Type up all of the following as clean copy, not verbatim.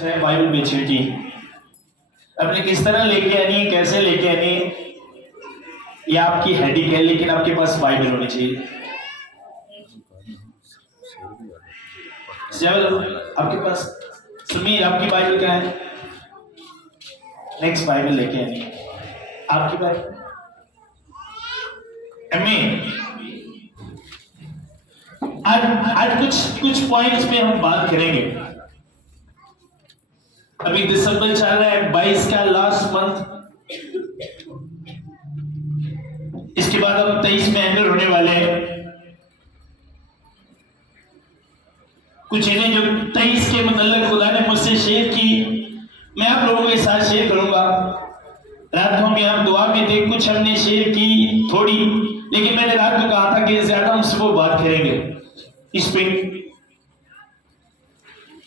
है Bible maturity अपने किस तरह लेके आनी है, कैसे लेके आनी है, ये आपकी हेडिंग है, लेकिन आपके पास बाइबल होनी चाहिए। आपके पास समीर, आपकी बाइबल क्या है? नेक्स्ट बाइबल लेके आनी है आपकी बाइबल। आज कुछ पॉइंट्स पे हम बात करेंगे। अभी दिसंबर चल रहा है, 22 का लास्ट मंथ, इसके बाद हम 23 में एंटर होने वाले हैं। कुछ चीजें जो 23 के मतलब खुदा ने मुझसे शेयर की, मैं आप लोगों के साथ शेयर करूंगा। रात को हम यहाँ दुआ में थे, कुछ हमने शेयर की थोड़ी, लेकिन मैंने रात को कहा था कि ज्यादा हम सुबह बात करेंगे इस पे।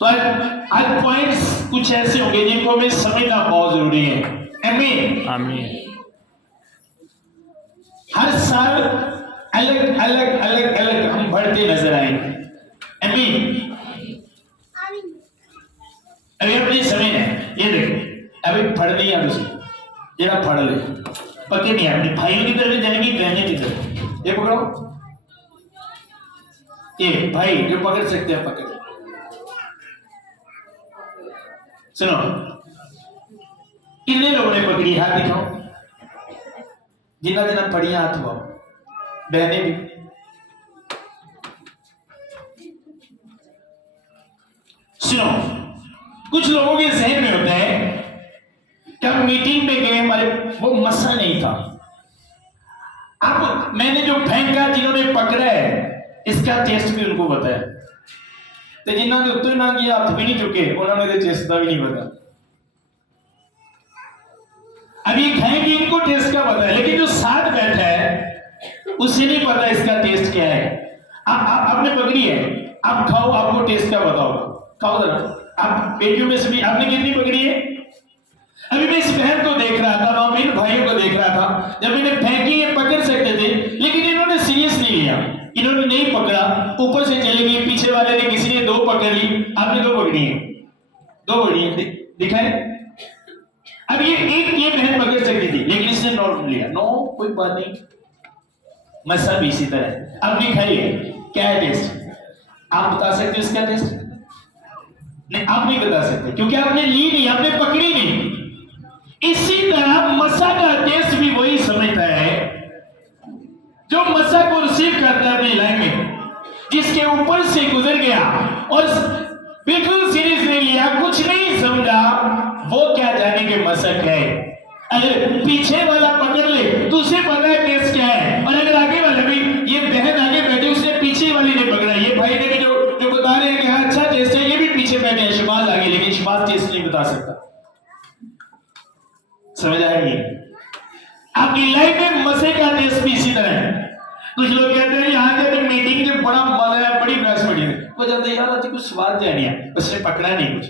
तो आज पॉइंट्स कुछ ऐसे होंगे जिनको हमें समझना बहुत जरूरी है। आमीन आमीन। हर साल अलग अलग अलग अलग हम बढ़ते नजर आएंगे। आमीन। अभी अपने समय है, ये देखो अभी पढ़ नहीं है, जरा पढ़ ले, पक्के नहीं अपने भाइयों की तरफ जाएंगी, बहने की तरफ। ये पकड़ो, ये भाई जो पकड़ सकते हैं पकड़। सुनो, कितने लोगों ने पकड़ी? हाथ दिखाओ, जिन्ना जिन्ना पढ़ी हाथ हुआ, बहने भी। सुनो, कुछ लोगों के जहन में होता है कि हम मीटिंग में गए, हमारे वो मसला नहीं था। अब मैंने जो फेंका, जिन्होंने पकड़ा है, इसका टेस्ट भी उनको पता है, तो जिन्होंने उत्तर ना किया, हाथ भी नहीं चुके, उन्होंने तो टेस्ट का भी नहीं पता। अब ये खाएंगे, इनको टेस्ट का पता है, लेकिन जो साथ बैठा है उसे नहीं पता इसका टेस्ट क्या है। आपने पकड़ी है, आप खाओ, आपको टेस्ट का पता होगा, खाओ जरा। आप बेटियों में से भी आपने कितनी पकड़ी है? अभी मैं इस बहन को देख रहा था, मैं इन भाइयों को देख रहा था, जब मैंने फेंकी ये पकड़ सकते थे, लेकिन इन्होंने सीरियस नहीं लिया, इन्होंने नहीं पकड़ा, ऊपर से चले गई। पीछे वाले ने, किसी ने 2 पकड़ ली, आपने 2 पकड़ी है, 2 पकड़ी है, दिखाए। अब ये बहन पकड़ सकती थी, लेकिन इसने नोट लिया। नो, कोई बात नहीं, मसा भी इसी तरह। अब दिखाइए क्या है टेस्ट, आप बता सकते हो इसका टेस्ट? नहीं, आप नहीं बता सकते, क्योंकि आपने ली नहीं, आपने पकड़ी नहीं। इसी तरह मसा का टेस्ट भी वही समझता है जो मसा को रिसीव करता है अपनी लाइफ में, जिसके ऊपर से गुजर गया और बिल्कुल सीरियस नहीं लिया, कुछ नहीं समझा, वो क्या जाने के मसक है। अगर पीछे वाला पकड़ ले तो उसे पता है टेस्ट क्या है, और अगर आगे वाला भी, ये बहन आगे बैठे, उसने पीछे वाली ने पकड़ा, ये भाई ने भी जो बता रहे हैं कि हाँ अच्छा टेस्ट है, ये भी पीछे बैठे हैं, शबाज आगे, लेकिन शबाज टेस्ट नहीं बता सकता। समझ आएगी? आपकी लाइफ में मजे का टेस्ट भी इसी तरह है। कुछ लोग कहते हैं यहाँ के मीटिंग के बड़ा मजा है, बड़ी बहस पड़ी है, वो जानते यार आज कुछ स्वाद जानी है, उसने पकड़ा नहीं कुछ।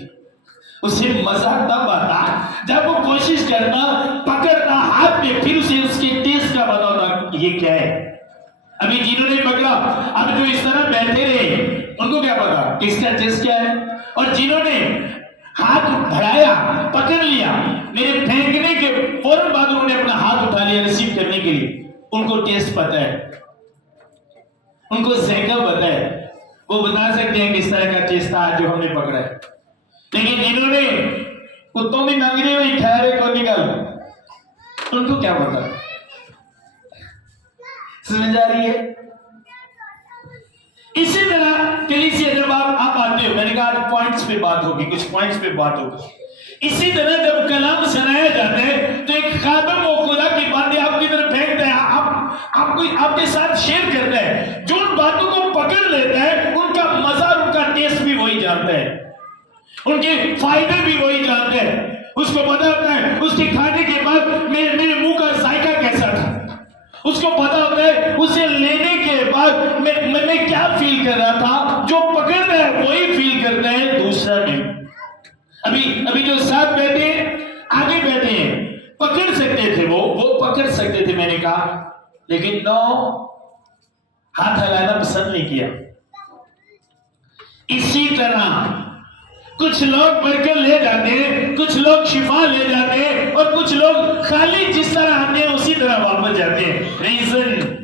उसे मजा तब आता जब वो कोशिश करता, पकड़ता हाथ में, फिर उसे उसके टेस्ट का पता होता ये क्या है। अभी जिन्होंने पकड़ा, अब जो इस तरह बैठे रहे, उनको क्या पता इसका टेस्ट क्या है। और जिन्होंने हाथ बढ़ाया, पकड़ लिया, मेरे फेंकने के फौरन बाद उन्होंने अपना हाथ उठा लिया रिसीव करने के लिए, उनको टेस्ट पता है, उनको जायका पता है, वो बता सकते हैं किस तरह का टेस्ट था जो हमने पकड़ा है। लेकिन जिन्होंने कुत्तों में नांगरे हुई ठहरे को निकल, उनको क्या पता? समझ आ रही है? इसी तरह कलीसिया जब आप आते हो, मैंने कहा पॉइंट्स पे बात होगी, कुछ पॉइंट्स पे बात होगी। इसी तरह जब कलाम सुनाया जाता है तो एक खादम वो खुदा की बातें आपकी तरफ फेंकता है, आपको आपके साथ शेयर करता है, जो उन बातों को पकड़ लेता है, उनका मजा, उनका टेस्ट भी वही जानता है, उनके फायदे भी वही जानते हैं। उसको पता होता है उसके खाने के बाद मेरे मुंह का जायका कैसा था, उसको पता होता है उसे लेने के बाद मैं क्या फील कर रहा था। जो पकड़ रहा है वही फील करता है, दूसरा नहीं। अभी जो साथ बैठे हैं, आगे बैठे हैं, पकड़ सकते थे, वो पकड़ सकते थे, मैंने कहा, लेकिन नो, हाथ हिलाना पसंद नहीं किया। इसी तरह कुछ लोग बरकत ले जाते हैं, कुछ लोग शिफा ले जाते हैं, और कुछ लोग खाली जिस तरह आते हैं उसी तरह वापस जाते हैं। रीजन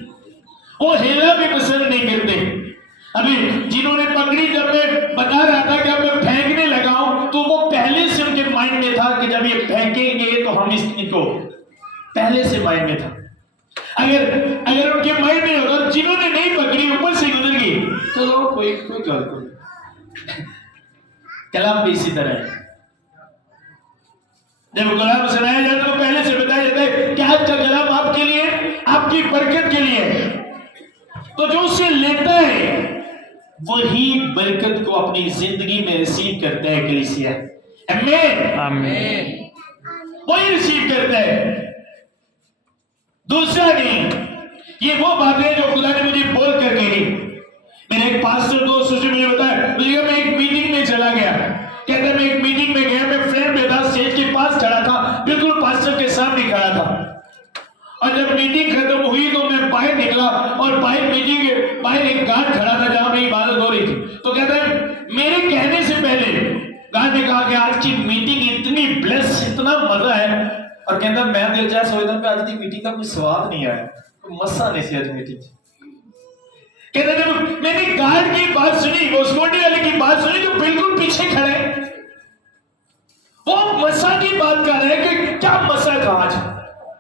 वो हेला भी पसंद नहीं करते। अभी जिन्होंने पकड़ी, जब मैं बता रहा था कि अब मैं फेंकने लगा हूं, तो वो पहले से उनके माइंड में था कि जब ये फेंकेंगे तो हम इसको, पहले से माइंड में था। अगर उनके माइंड में होगा, जिन्होंने नहीं पकड़ी ऊपर से गुजर गई, तो कोई गल को कलाम भी इसी तरह है। जब कलाम सुनाया जाता है तो पहले से बताया जाता है कि आज का कलाम आपके लिए, आपकी बरकत के लिए है। तो जो उसे लेता है वही बरकत को अपनी जिंदगी में रिसीव करता है। कलीसिया आमीन आमीन, वही रिसीव करता है, दूसरा नहीं। ये वो बात है जो खुदा ने मुझे बोल कर कही। मेरे एक पास्टर दोस्त उसने मुझे बताया, मुझे मैं एक मीटिंग में चला गया, कहता मैं एक मीटिंग में गया, मैं फ्रेंड में था, स्टेज के पास खड़ा था, बिल्कुल पास्टर के सामने खड़ा था। और जब मीटिंग खत्म हुई तो मैं बाहर निकला, और बाहर मीटिंग के बाहर एक गार्ड खड़ा था जहां मेरी इबादत हो रही थी। तो कहता है मेरे कहने से पहले गार्ड ने कहा कि आज की मीटिंग इतनी ब्लेस, इतना मजा है। और कहता मैं दिल चाहे सोचता कि आज की मीटिंग का कोई स्वाद नहीं आया, कोई मसा नहीं सी आज मीटिंग। कहता जब मैंने गार्ड की बात सुनी, वो सिक्योरिटी वाले की बात सुनी, तो बिल्कुल पीछे खड़े, वो मसा की बात कर रहे हैं कि क्या मसा था आज।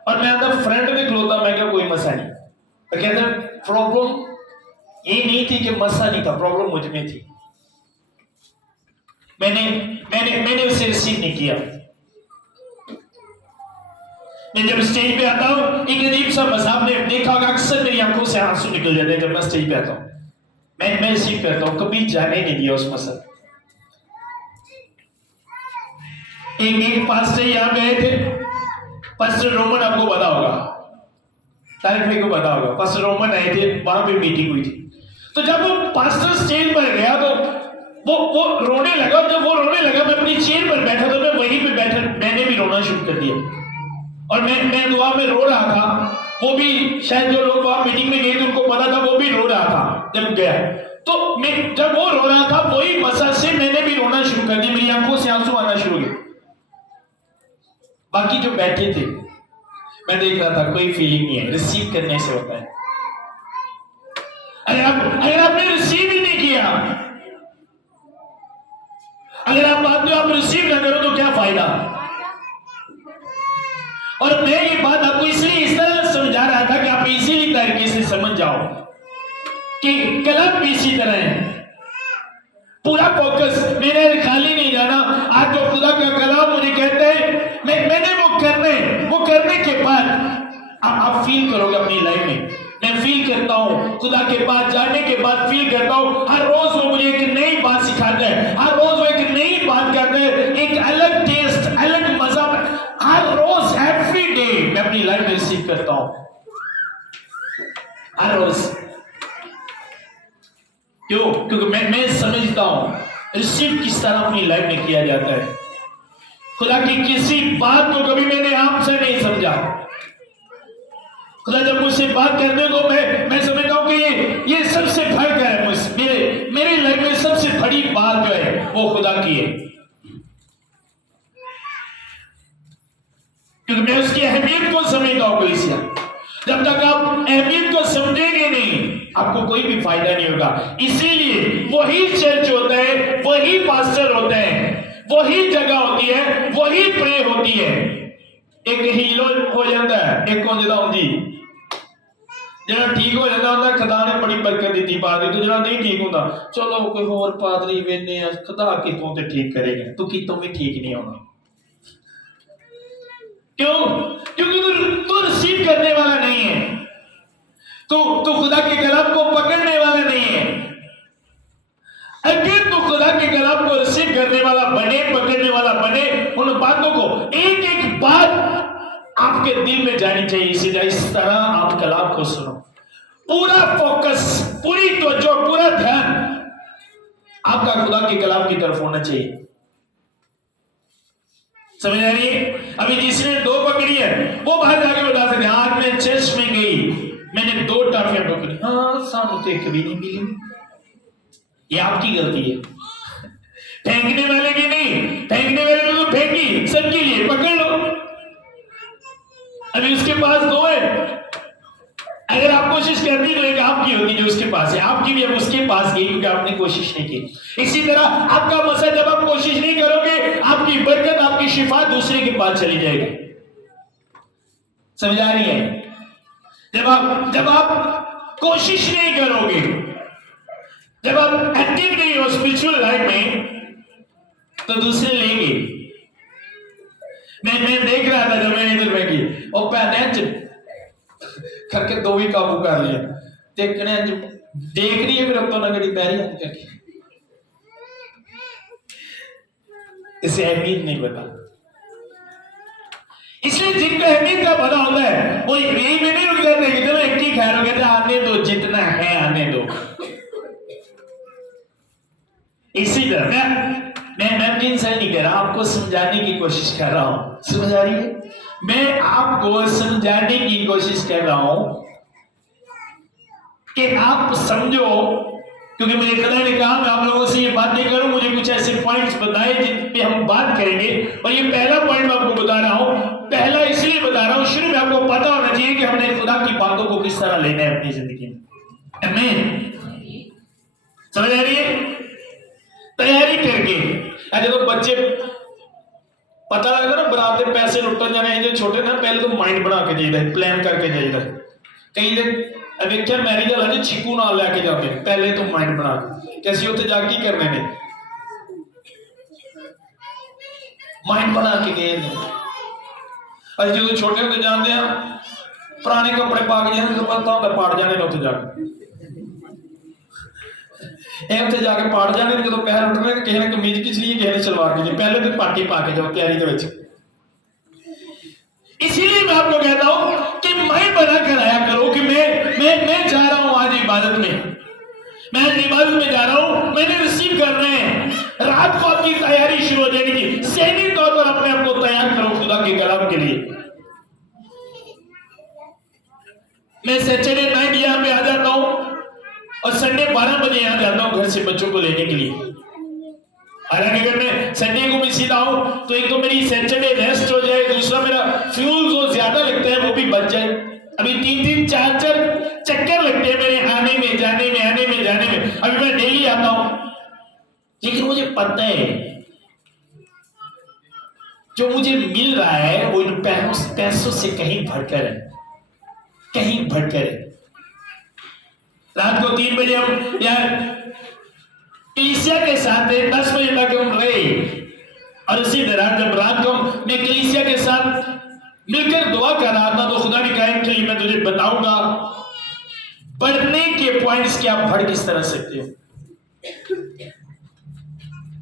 और मैं अंदर फ्रेंड में खलोता, मैं क्या कोई मसा नहीं। तो कहते प्रॉब्लम ये नहीं थी कि मसा नहीं था, प्रॉब्लम मुझ में थी। मैंने उसे रिसीव नहीं किया। मैं जब स्टेज पे आता हूं, एक अजीब सा मजा आपने देखा होगा, अक्सर मेरी आंखों से आंसू निकल जाते हैं जब मैं स्टेज पे आता हूं। मैं रिसीव करता हूं, कभी जाने नहीं दिया उस मसा। एक पास्टर यहां गए थे, पास्टर रोमन, आपको पता होगा, तारिक भाई को पता होगा, पास्टर रोमन आए थे, वहां पे मीटिंग हुई थी। तो जब वो पास्टर स्टेज पर गया तो वो रोने लगा। जब वो रोने लगा, मैं अपनी चेयर पर बैठा, तो मैं वहीं पे बैठा, मैंने भी रोना शुरू कर दिया। और मैं दुआ में रो रहा था, वो भी शायद जो लोग वहां मीटिंग में गए थे उनको पता था, वो भी रो रहा था जब गया। तो मैं जब वो रो रहा था, वही मसा से मैंने भी रोना शुरू कर दिया, मेरी आंखों से आंसू आना शुरू हुए। बाकी जो बैठे थे, मैं देख रहा था, कोई फीलिंग नहीं है, रिसीव करने से होता है। अगर आपने रिसीव ही नहीं किया, अगर आप बात में आप रिसीव ना करो तो क्या फायदा। और मैं ये बात आपको इसलिए इस तरह समझा रहा था कि आप इसी तरीके से समझ जाओ कि कलाम भी इसी तरह है। पूरा फोकस मैंने खाली नहीं जाना। आज जो खुदा का कलाम मुझे कहते हैं, मैंने वो करने के बाद आप फील करोगे अपनी लाइफ में। मैं फील करता हूं, खुदा के पास जाने के बाद फील करता हूं, हर रोज वो मुझे एक नई बात सिखाता है, हर रोज वो एक नई बात करता है, एक अलग टेस्ट, अलग मजा, हर रोज, एवरी डे मैं अपनी लाइफ में रिसीव करता हूं, हर रोज। क्यों? क्योंकि मैं समझता हूं रिसीव किस तरह अपनी लाइफ में किया जाता है। खुदा की किसी बात को कभी मैंने आपसे नहीं समझा। खुदा जब मुझसे बात करने को मैं समझता हूं कि ये सबसे बढ़कर है, मेरे लाइफ में सबसे बड़ी बात जो है वो खुदा की है, क्योंकि मैं उसकी अहमियत को समझता हूं। कलीसिया, जब तक आप अहमियत को समझेंगे नहीं, आपको कोई भी फायदा नहीं होगा। इसीलिए वही चर्च होता है, वही पास्टर होते हैं, वही जगह होती है, वही प्रे होती है। एक हीलो हो जाता है, एक कौन जाता जी जरा ठीक हो जाता होता, खुदा ने बड़ी बरकत दी थी पादरी, तो जरा नहीं ठीक होता, चलो कोई और पादरी वेने, खुदा कितों ते ठीक करेगा, तो कितों भी ठीक नहीं होना। क्यों? क्योंकि तू रिसीव करने वाला नहीं है, तो खुदा के कलाम को पकड़ने वाला नहीं है। अगर तू खुदा के कलाम को रिसीव करने वाला बने, पकड़ने वाला बने, उन बातों को एक एक बात आपके दिल में जानी चाहिए। इस तरह आप कलाम को सुनो, पूरा फोकस, पूरी तवज्जो, पूरा ध्यान आपका खुदा के कलाम की तरफ होना चाहिए। समझ आ रही है? अभी जिसने 2 पकड़ी है वो बाहर जाके बता सकते, आज मैं चर्च में गई, मैंने 2 टाफियां पकड़ी, हाँ सानू तो एक भी नहीं मिली। ये आपकी गलती है। फेंकने वाले की नहीं, फेंकने वाले ने तो फेंकी, सबके लिए पकड़ लो। अभी उसके पास दो है, अगर आप कोशिश करती तो एक आपकी होगी जो उसके पास है, आपकी भी अब उसके पास गई क्योंकि आपने कोशिश नहीं की। इसी तरह आपका मसला, जब आप कोशिश नहीं करोगे, आपकी बरकत, आपकी शिफा दूसरे के पास चली जाएगी। समझ आ रही है? जब आप कोशिश नहीं करोगे, जब आप एक्टिव नहीं हो स्पिरिचुअल लाइफ में, तो दूसरे लेंगे। मैं देख रहा था जब मैंने इधर में की और पैने करके दो भी काबू कर लिया, देखने देख रही है फिर अब तो नगड़ी पैरी करके, इसे अहमियत नहीं पता। इसलिए जिनको अहमियत का पता होता है वो यही में नहीं रुक जाते कि चलो एक ही खैर हो गया, आने दो, जितना है आने दो। इसी तरह मैं सही नहीं कह रहा, आपको समझाने की कोशिश कर रहा हूं। समझ आ रही है? मैं आपको समझाने की कोशिश कर रहा हूं कि आप समझो, क्योंकि मुझे खुदा ने कहा मैं आप लोगों से ये बात नहीं करूं, मुझे कुछ ऐसे पॉइंट्स बताए जिन पे हम बात करेंगे। और ये पहला पॉइंट मैं आपको बता रहा हूं, पहला इसलिए बता रहा हूं, शुरू में आपको पता होना चाहिए कि हमने खुदा की बातों को किस तरह लेना है अपनी जिंदगी में। आमीन। समझ आ रही है? तैयारी करके अरे तो बच्चे पता लगता ना बरात के पैसे लुटन जाने जो छोटे ना, पहले तो माइंड बना के जाइए, प्लान करके जाइए। कई देखिए मैरिज वाला जी छिकू नाल लैके जाते, पहले तो माइंड बना के कैसे उत्थे जाके की करने ने, माइंड बना के गए। अज जो छोटे होते जाते हैं पुराने कपड़े पा के जाने, पता होता पाड़ जाने उत्थे जाके, उत्थे जाके पाड़ जाने जो पैर उठने, किसी ने कमीज खिंच ली, किसी ने सलवार खिंच ली, पहले तो पाटी पा के जाओ तैयारी के। इसीलिए मैं आपको कहता हूं कि मैं बना कर आया करो कि मैं जा रहा हूं आज इबादत में, मैं आज इबादत में जा रहा हूं, मैंने रिसीव कर रहे हैं। रात को आपकी तैयारी शुरू हो जाएगी, सैनिक तौर पर अपने आप को तैयार करो खुदा के कलाम के लिए। मैं सैटरडे नाइट यहां पे आ जाता हूं और संडे 12 बजे यहां जाता हूं घर से बच्चों को लेने के लिए। हालांकि अगर मैं संडे को भी सीधा हूं तो एक तो मेरी सैटरडे रेस्ट हो जाए, दूसरा मेरा फ्यूल जो ज्यादा लगता है वो भी बच जाए। अभी 3-3 4-4 चक्कर लगते हैं मेरे आने में जाने में, आने में जाने में। अभी मैं डेली आता हूं, लेकिन मुझे पता है जो मुझे मिल रहा है वो इन पैसों से कहीं बढ़कर है, कहीं बढ़कर है। रात को 3 बजे हम यार कलीसिया के साथ 10 बजे तक हम रहे, और इसी दौरान जब रात को मैं कलीसिया के साथ मिलकर दुआ कर रहा था तो खुदा ने कहा कि मैं तुझे बताऊंगा पढ़ने के पॉइंट्स क्या आप पढ़ किस तरह सकते हो।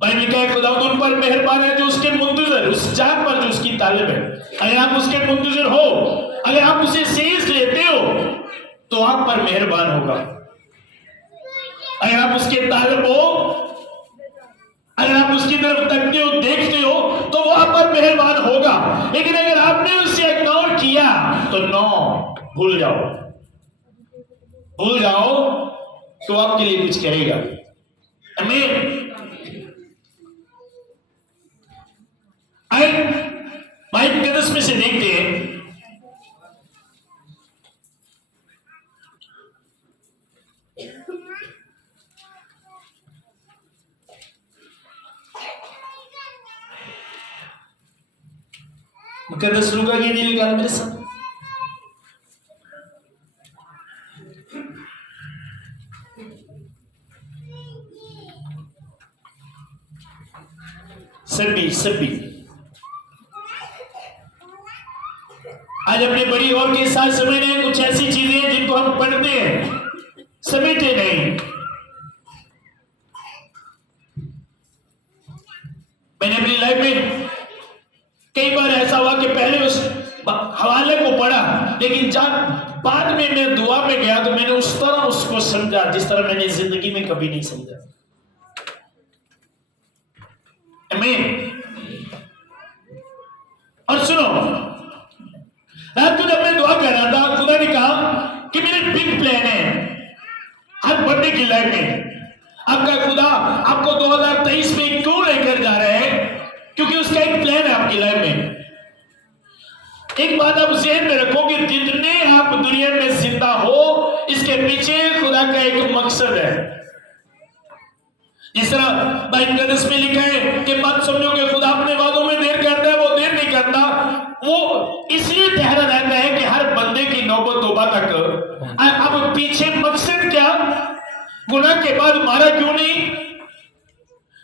भाई ने कहा खुदा उन पर मेहरबान है जो उसके मुंतजर, उस जात पर जो उसकी तालिब है। अगर आप उसके मुंतजर हो, अगर आप उसे सेज लेते हो तो आप पर मेहरबान होगा। अगर आप उसके तालिब हो, अगर आप उसकी तरफ तकते हो, देखते हो, तो वो आप पर मेहरबान होगा। लेकिन अगर आपने उसे इग्नोर किया तो नो, भूल जाओ, भूल जाओ, तो आपके लिए कुछ करेगा। आमीन। भाई कदस में से देखते हैं मुकद्दस लूका की इंजील निकाल मेरे साथ। सभी आज अपने बड़ी और के साथ समझने हैं कुछ ऐसी चीजें जिनको हम पढ़ते हैं, समझते नहीं। मैंने अपनी लाइफ में कई बार ऐसा हुआ कि पहले उस हवाले को पढ़ा, लेकिन जब बाद में मैं दुआ में गया तो मैंने उस तरह उसको समझा जिस तरह मैंने जिंदगी में कभी नहीं समझा। आमीन। और सुनो, रात को जब मैं दुआ कर रहा था, खुदा ने कहा कि मेरे बिग प्लान है हर बंदे की लाइफ में। आपका खुदा आपको 2023 में क्यों लेकर प्लान है आपकी लाइफ में। एक बात आप ज़हन में रखो कि जितने आप दुनिया में जिंदा हो, इसके पीछे खुदा का एक मकसद है। जिस तरह बाइबल कदस में लिखा है कि मत समझो कि खुदा अपने वादों में देर करता है, वो देर नहीं करता। वो इसलिए ठहरा रहता है कि हर बंदे की नौबत तौबा तक। अब पीछे मकसद क्या? गुनाह के बाद मारा क्यों नहीं,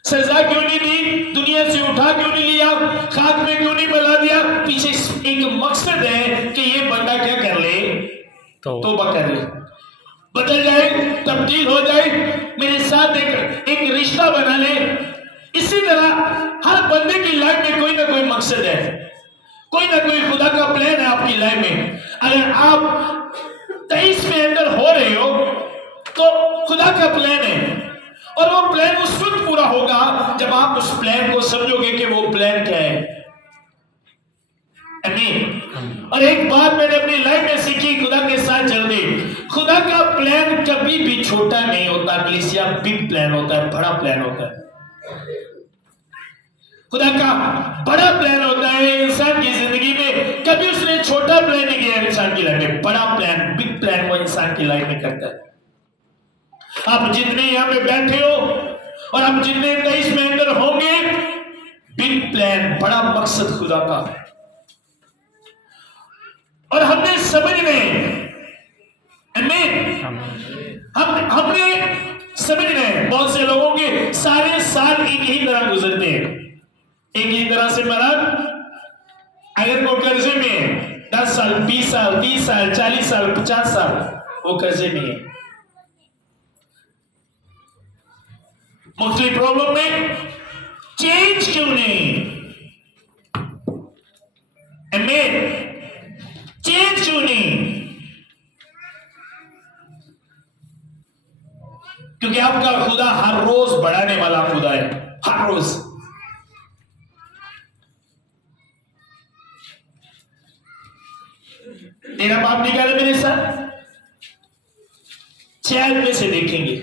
सजा क्यों नहीं दी, दुनिया से उठा क्यों नहीं लिया, खाक में क्यों नहीं मिला दिया? पीछे एक मकसद है कि ये बंदा क्या कर ले, तौबा कर ले, बदल जाए, तब्दील हो जाए, मेरे साथ एक रिश्ता बना ले। इसी तरह हर बंदे की लाइफ में कोई ना कोई मकसद है, कोई ना कोई खुदा का प्लान है आपकी लाइफ में। अगर आप 23 में अंदर हो रहे हो तो खुदा का प्लान है, और वो प्लान उस वक्त पूरा होगा जब आप उस प्लान को समझोगे कि वो प्लान क्या है। आमीन। और एक बात मैंने अपनी लाइफ में सीखी खुदा के साथ चलते, खुदा का प्लान कभी भी छोटा नहीं होता, कलीसिया बिग प्लान होता है, बड़ा प्लान होता है। खुदा का बड़ा प्लान होता है इंसान की जिंदगी में। कभी उसने छोटा प्लान नहीं किया इंसान की लाइफ में, बड़ा प्लान, बिग प्लान वो इंसान की लाइफ में करता है। आप जितने यहां पे बैठे हो और आप जितने 23 में अंदर होंगे, बिग प्लान, बड़ा मकसद खुदा का। और हमने समझने, हमने समझने, बहुत से लोगों के सारे साल एक ही तरह गुजरते हैं, एक ही तरह से मरद। अगर वो कर्जे में है 10 साल, 20 साल, 30 साल, 40 साल, 50 साल, वो कर्जे में है। मुख्तलिफ प्रॉब्लम में चेंज क्यों नहीं? चेंज क्यों नहीं? क्योंकि आपका खुदा हर रोज बढ़ाने वाला खुदा है, हर रोज। तेरा बाप निकाले मेरे साथ 6 में से देखेंगे।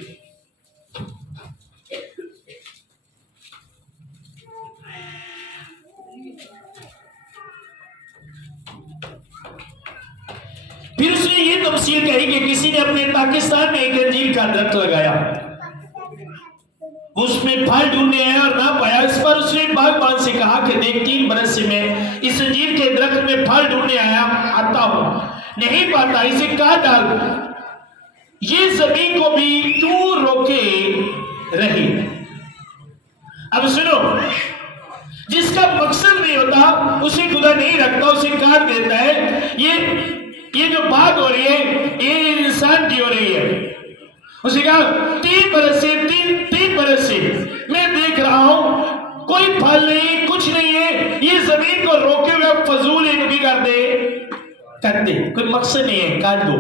फिर उसने ये तफसील कही कि किसी ने अपने पाकिस्तान में एक अंजीर का दरख्त लगाया, उसमें फल ढूंढने आया और ना पाया। इस पर उसने बागबान से कहा कि देख, 3 बरस से मैं इस अंजीर के दरख्त में फल ढूंढने आता हूं, नहीं पाता, इसे काट डाल। ये जमीन को भी तू रोके रही। अब सुनो, जिसका मकसद नहीं होता उसे खुदा नहीं रखता, उसे काट देता है। ये जो बात हो रही है ये इंसान की हो रही है। उसे कहा 3 बरस से मैं देख रहा हूं कोई फल नहीं, कुछ नहीं है, ये जमीन को रोके हुए फजूल इनकी करते, कोई मकसद नहीं है, काट दो।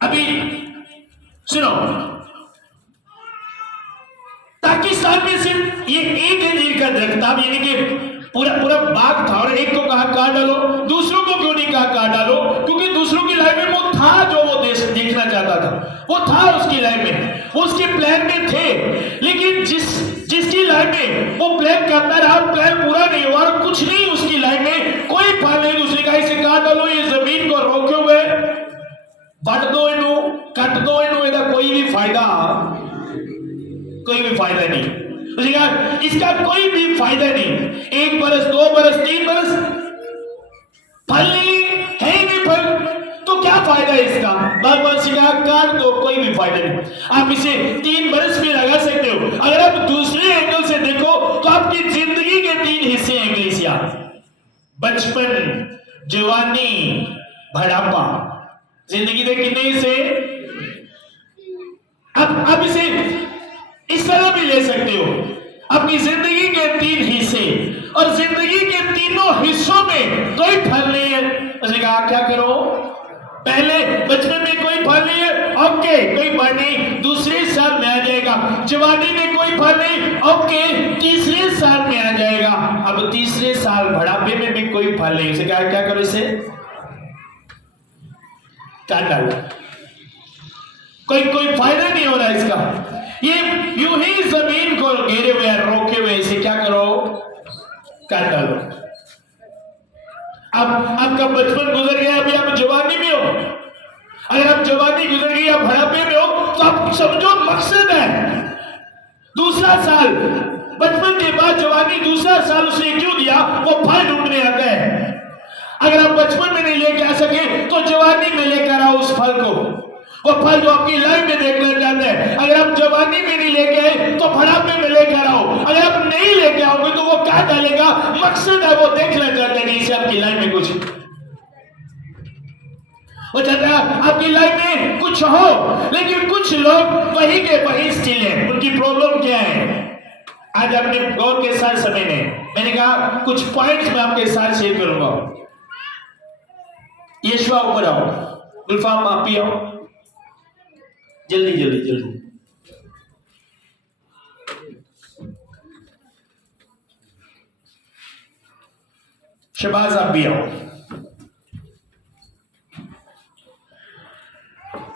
अभी सुनो, पाकिस्तान में सिर्फ ये एक अंजीर का दरख्त था, यानी कि पूरा बाग था, और एक को कहा काट डालो, दूसरों को क्यों नहीं कहा काट डालो? क्योंकि दूसरों की लाइफ में वो था जो वो देखना चाहता था, वो था उसकी लाइफ में, वो उसके प्लान में थे। लेकिन जिसकी लाइफ में वो प्लान करता रहा, प्लान पूरा नहीं हुआ, कुछ नहीं उसकी लाइफ में, कोई फल नहीं, दूसरे का इसे काट डालो, ये जमीन को रोके हुए वट दो, इनू कट दो, इनू ਇਹਦਾ कोई भी फायदा नहीं। इसका कोई भी फायदा नहीं। 1 बरस, 2 बरस, 3 बरस फल नहीं है, ही नहीं फल, तो क्या फायदा है इसका? बागबान से कहा काट दो, कोई भी फायदा नहीं। आप इसे 3 बरस में लगा सकते हो। अगर आप दूसरे एंगल से देखो तो आपकी जिंदगी के 3 हिस्से हैं कलीसिया: बचपन, जवानी, बुढ़ापा। जिंदगी के कितने हिस्से? अब इसे इस तरह भी ले सकते हो, अपनी जिंदगी के 3 हिस्से, और जिंदगी के तीनों हिस्सों में कोई फल नहीं है। उसने कहा क्या करो? पहले बचपन में कोई फल नहीं है, ओके, कोई फल नहीं, दूसरे साल में आ जाएगा। जवानी में कोई फल नहीं, ओके, तीसरे साल में आ जाएगा। अब तीसरे साल बुढ़ापे में भी कोई फल नहीं। उसे कहा क्या करो? इसे काट डालो, कोई फायदा नहीं हो रहा इसका। ये यूं ही जमीन को घेरे हुए रोके हुए, इसे क्या करो, काट डालो। अब आपका बचपन गुजर गया, अभी आप जवानी में हो। अगर आप जवानी गुजर गई, आप बुढ़ापे में हो, तो आप समझो मकसद है दूसरा साल, बचपन के बाद जवानी, दूसरा साल उसने क्यों दिया, वो फल ढूंढने आता है। अगर आप बचपन में नहीं लेके आ सके तो जवानी में लेकर आओ उस फल को, वो फल जो आपकी लाइफ में देखना चाहते हैं। अगर आप जवानी में नहीं लेके आए तो बुढ़ापे में लेकर आओ। अगर आप नहीं लेके आओगे तो वो काट डालेगा। मकसद है, वो देखना चाहते हैं इससे आपकी लाइफ में कुछ, वो चाहता है आपकी लाइफ में कुछ हो। लेकिन कुछ लोग वही के वही स्टिल हैं। उनकी प्रॉब्लम क्या है, आज आपने गौर के साथ समय में मैंने कहा कुछ पॉइंट्स मैं आपके साथ शेयर करूंगा। यीशुआ ऊपर आओ, गुलफाम आप भी आओ, जल्दी जल्दी जल्दी। शबाज आप भी आओ।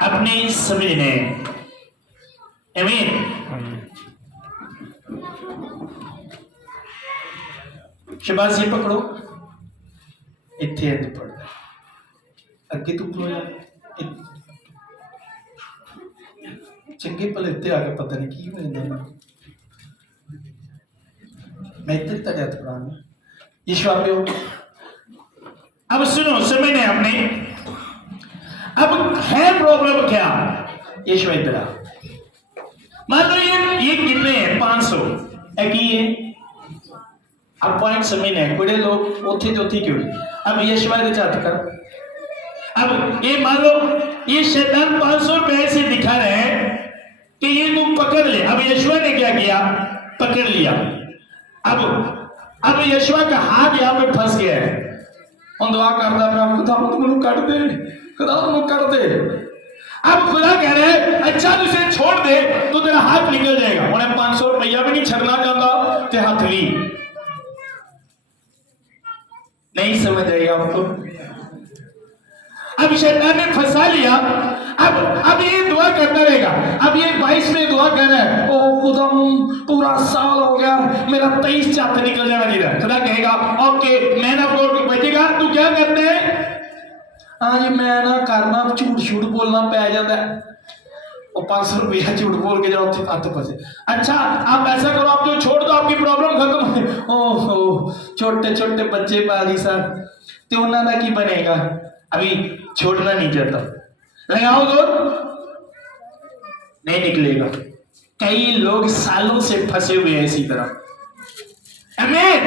अपने समझने, आमीन। शबाज ये पकड़ो, इत्थे अंदर पड़ अगे तू खलो यार, चंगे भले इत्थे आके पता नहीं की हो जाता। मैं इधर तक जाता पड़ा। यीशु आप हो। अब सुनो, समझने आपने, अब है प्रॉब्लम क्या। यीशु इधर आ, मान लो ये कितने हैं, 500 है कि ये, अब पॉइंट समझने हैं। बड़े लोग उथे जो थी क्यों। अब यीशु के चाहते कर, अब ये मान लो ये शैतान 500 रुपए से दिखा रहे हैं कि ये तुम पकड़ ले। अब यीशु ने क्या किया, पकड़ लिया। अब यीशु का हाथ यहाँ पे फंस गया है। हम दुआ करता है, खुदा तुम काट दे, खुदा तुम कर दे। अब खुदा कह रहे हैं अच्छा तुझे छोड़ दे तो तेरा हाथ निकल जाएगा। उन्हें 500 रुपया भी नहीं छड़ना चाहता, ते हाथ ली नहीं समझ आएगा आपको। अब शैतान ने फंसा लिया। अब ये दुआ करता रहेगा। अब ये 22 में दुआ कर रहा है, ओ खुदा पूरा साल हो गया, मेरा 23 चाहते निकल जाना नहीं। खुदा कहेगा ओके, मैन ऑफ गॉड बचेगा, तू क्या करते है। हाँ जी मैं ना करना झूठ बोलना पै जाता है। वो 500 रुपया झूठ बोल के जाओ हाथ फंसे। अच्छा आप ऐसा करो, आप जो छोड़ दो, आपकी प्रॉब्लम खत्म हो। ओहो छोटे छोटे बच्चे पाली सर, तो उन्होंने की बनेगा। अभी छोड़ना नहीं चाहता, लगाओ जोर, नहीं निकलेगा। कई लोग सालों से फंसे हुए हैं इसी तरह। आमीन।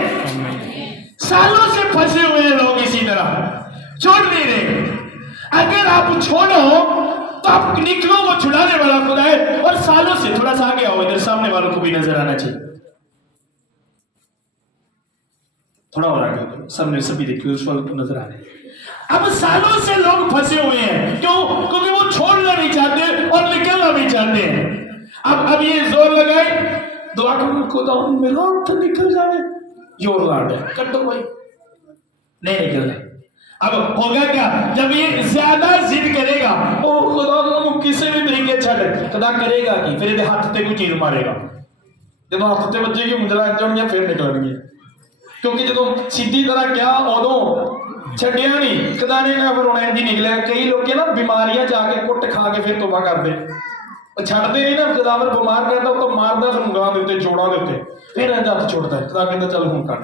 सालों से फंसे हुए हैं लोग इसी तरह, छोड़ नहीं रहे। अगर आप छोड़ो तो आप निकलो, वो छुड़ाने वाला खुदा है। और सालों से, थोड़ा सा आगे आओ, इधर सामने वालों को भी नजर आना चाहिए। थोड़ा और आगे, सामने सभी देखिए, उस वालों को नजर आ रहे हैं। अब सालों से लोग फंसे हुए हैं, क्यों? क्योंकि वो छोड़ना नहीं चाहते और निकलना नहीं चाहते हैं। अब ये जोर लगाए, दुआ करो खुदा मेरा हाथ निकल जाए, जोर लगा है, कर दो भाई, नहीं निकलना। अब होगा क्या, जब ये ज्यादा जिद करेगा, ओ खुदा तुम किसी भी तरीके छड़, खुदा करेगा कि फिर हाथ ते कोई चीज मारेगा। जब हाथ ते बच्चे की मुंदरा जाएंगे फिर निकलेंगे, क्योंकि जो सीधी तरह क्या उदो छड़िया नहीं, खुदा ने ना फिर उन्हें निकलेगा। कई लोग ना बीमारियां जाके कुट खा के फिर तौबा करते, छड़ते नहीं ना। खुदावर बीमार करता तो मारदा सूंगा देते, जोड़ा देते, फिर हाथ छोड़ता है। खुदा कहता चल हूं कर।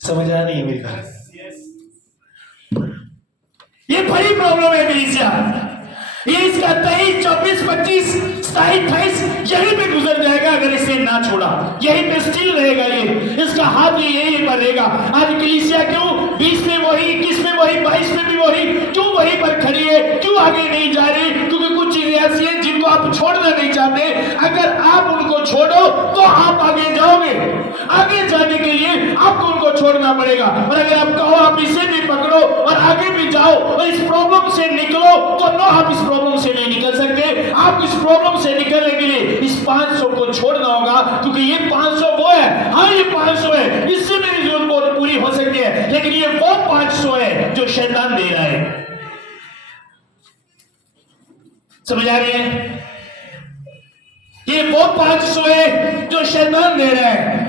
समझ आया नहीं मेरी बात? ये बड़ी प्रॉब्लम है कलीसिया। ये इसका 23, 24, 25, 27, 28 यहीं पे गुजर जाएगा अगर इसे ना छोड़ा। यहीं पे स्टिल रहेगा, ये इसका हाथ भी यहीं पर रहेगा। आज कलीसिया क्यों 20 में वही, 21 में वही, 22 में भी वही, क्यों वहीं पर खड़ी है, क्यों आगे नहीं जा रही? क्योंकि कुछ चीजें ऐसी हैं जिनको आप छोड़ना नहीं चाहते। अगर आप उनको छोड़ो तो आप आगे जाओगे। आगे जाने के लिए आपको उनको छोड़ना पड़ेगा। और अगर आप कहो आप इसे भी पकड़ो और आगे भी जाओ और इस प्रॉब्लम से निकलो, तो नो, आप इस प्रॉब्लम से नहीं निकल सकते। आप इस प्रॉब्लम से निकलने के लिए इस 500 को छोड़ना होगा, क्योंकि ये 500 वो है। हाँ ये 500 है, इससे मेरी जरूरत पूरी हो सकती है, लेकिन ये वो 500 है जो शैतान दे रहा है। समझ आ रही है? ये वो 500 है जो शैतान दे रहा है।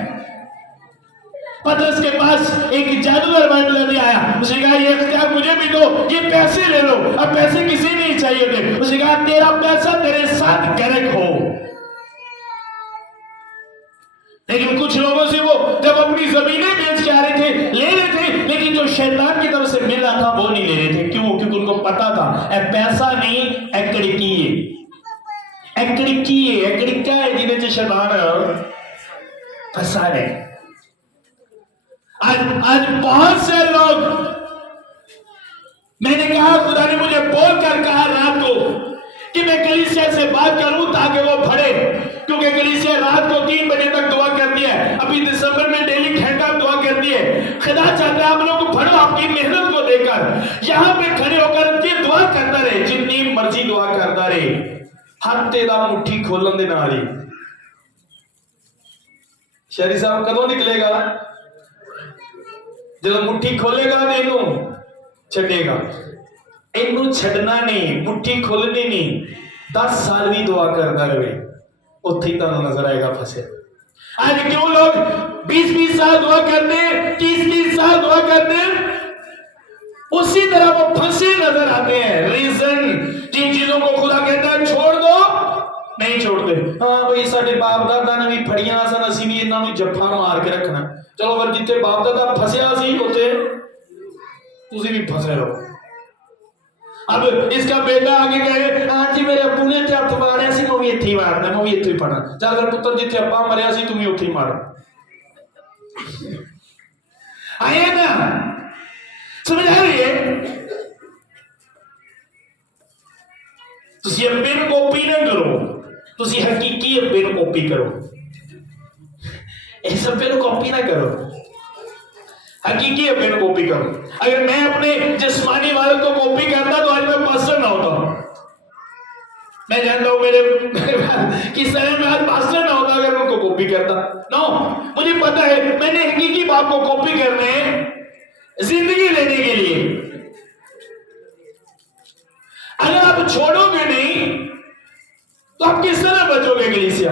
पतरस के पास एक जादूगर मर्द लेने आया, उसने कहा ये इख्तियार मुझे भी दो, ये पैसे ले लो। अब पैसे किसी नहीं चाहिए थे, उसने कहा तेरा पैसा तेरे साथ गरक हो। लेकिन कुछ लोगों से वो जब अपनी जमीनें बेच के आ रहे थे, ले रहे थे, लेकिन जो शैतान की तरफ से मिल रहा था वो नहीं ले रहे थे। क्यों? क्योंकि उनको पता था पैसा नहीं एकड़ी क्या है जिन्हें शैतान फंसा रहे। आज बहुत से लोग, मैंने कहा खुदा ने मुझे बोलकर कहा रात को कि मैं कलीसिया से बात करूं ताकि वो बढ़े, क्योंकि कलीसिया रात को 3 बजे तक दुआ करती है। अभी दिसंबर में डेली घंटा दुआ करती है। खुदा चाहता है आप लोग बढ़ो, आपकी मेहनत को देखकर यहां पे खड़े होकर ये दुआ करता रहे, जितनी मर्जी दुआ करता रहे। हफ्ते दा मुट्ठी खोलन दे नाल ही शहरी साहब कदों निकलेगा? जब मुट्ठी खोलेगा तो इनू छड़ेगा। इनू छड़ना नहीं, मुट्ठी खोलनी नहीं। 10 साल भी दुआ करता रहे, उत्थे ही तुहानू नजर आएगा फंसे। आज क्यों लोग 20-20 साल दुआ करते, 30-30 साल दुआ करते, उसी तरह वो फंसे नजर आते हैं। रीजन, जिन चीजों को खुदा कहता है छोड़ दो, नहीं छोड़ते। हाँ भाई साडे बाप दादा ने भी फड़ियां सन, असी भी इन्हों जफ्फा मार के रखना। चलो अगर जिथे बाप दादा फसिया सी उत्थे तुसी भी फसे रहो। अब इसका बेटा आगे कहे हाँ जी मेरे अब्बू ने हथ मारे सी, मैं भी इत्थे ही मारना, मैं भी इत्थे ही पढ़ना। चल अगर पुत्र जिथे अब्बा मरिया सी तुम भी उत्थे ही मारो। आए ना समझ आ रही है? तुसी अब्बे नूं कॉपी ना करो, तुसी हकीकी अब्बे नूं कॉपी करो। इस अब्बे नूं कॉपी ना करो, हकीकी अब्बे नूं कॉपी करो। अगर मैं अपने जिस्मानी वालों को कॉपी करता तो आज मैं पास्टर ना होता। मैं जानता हूं मेरे किस तरह मैं आज पास्टर ना होता अगर उनको कॉपी करता। नो, मुझे पता है मैंने हकीकी बाप को कॉपी करने जिंदगी लेने के लिए। अगर आप छोड़ोगे नहीं तो आप किस तरह बचोगे कलीसिया?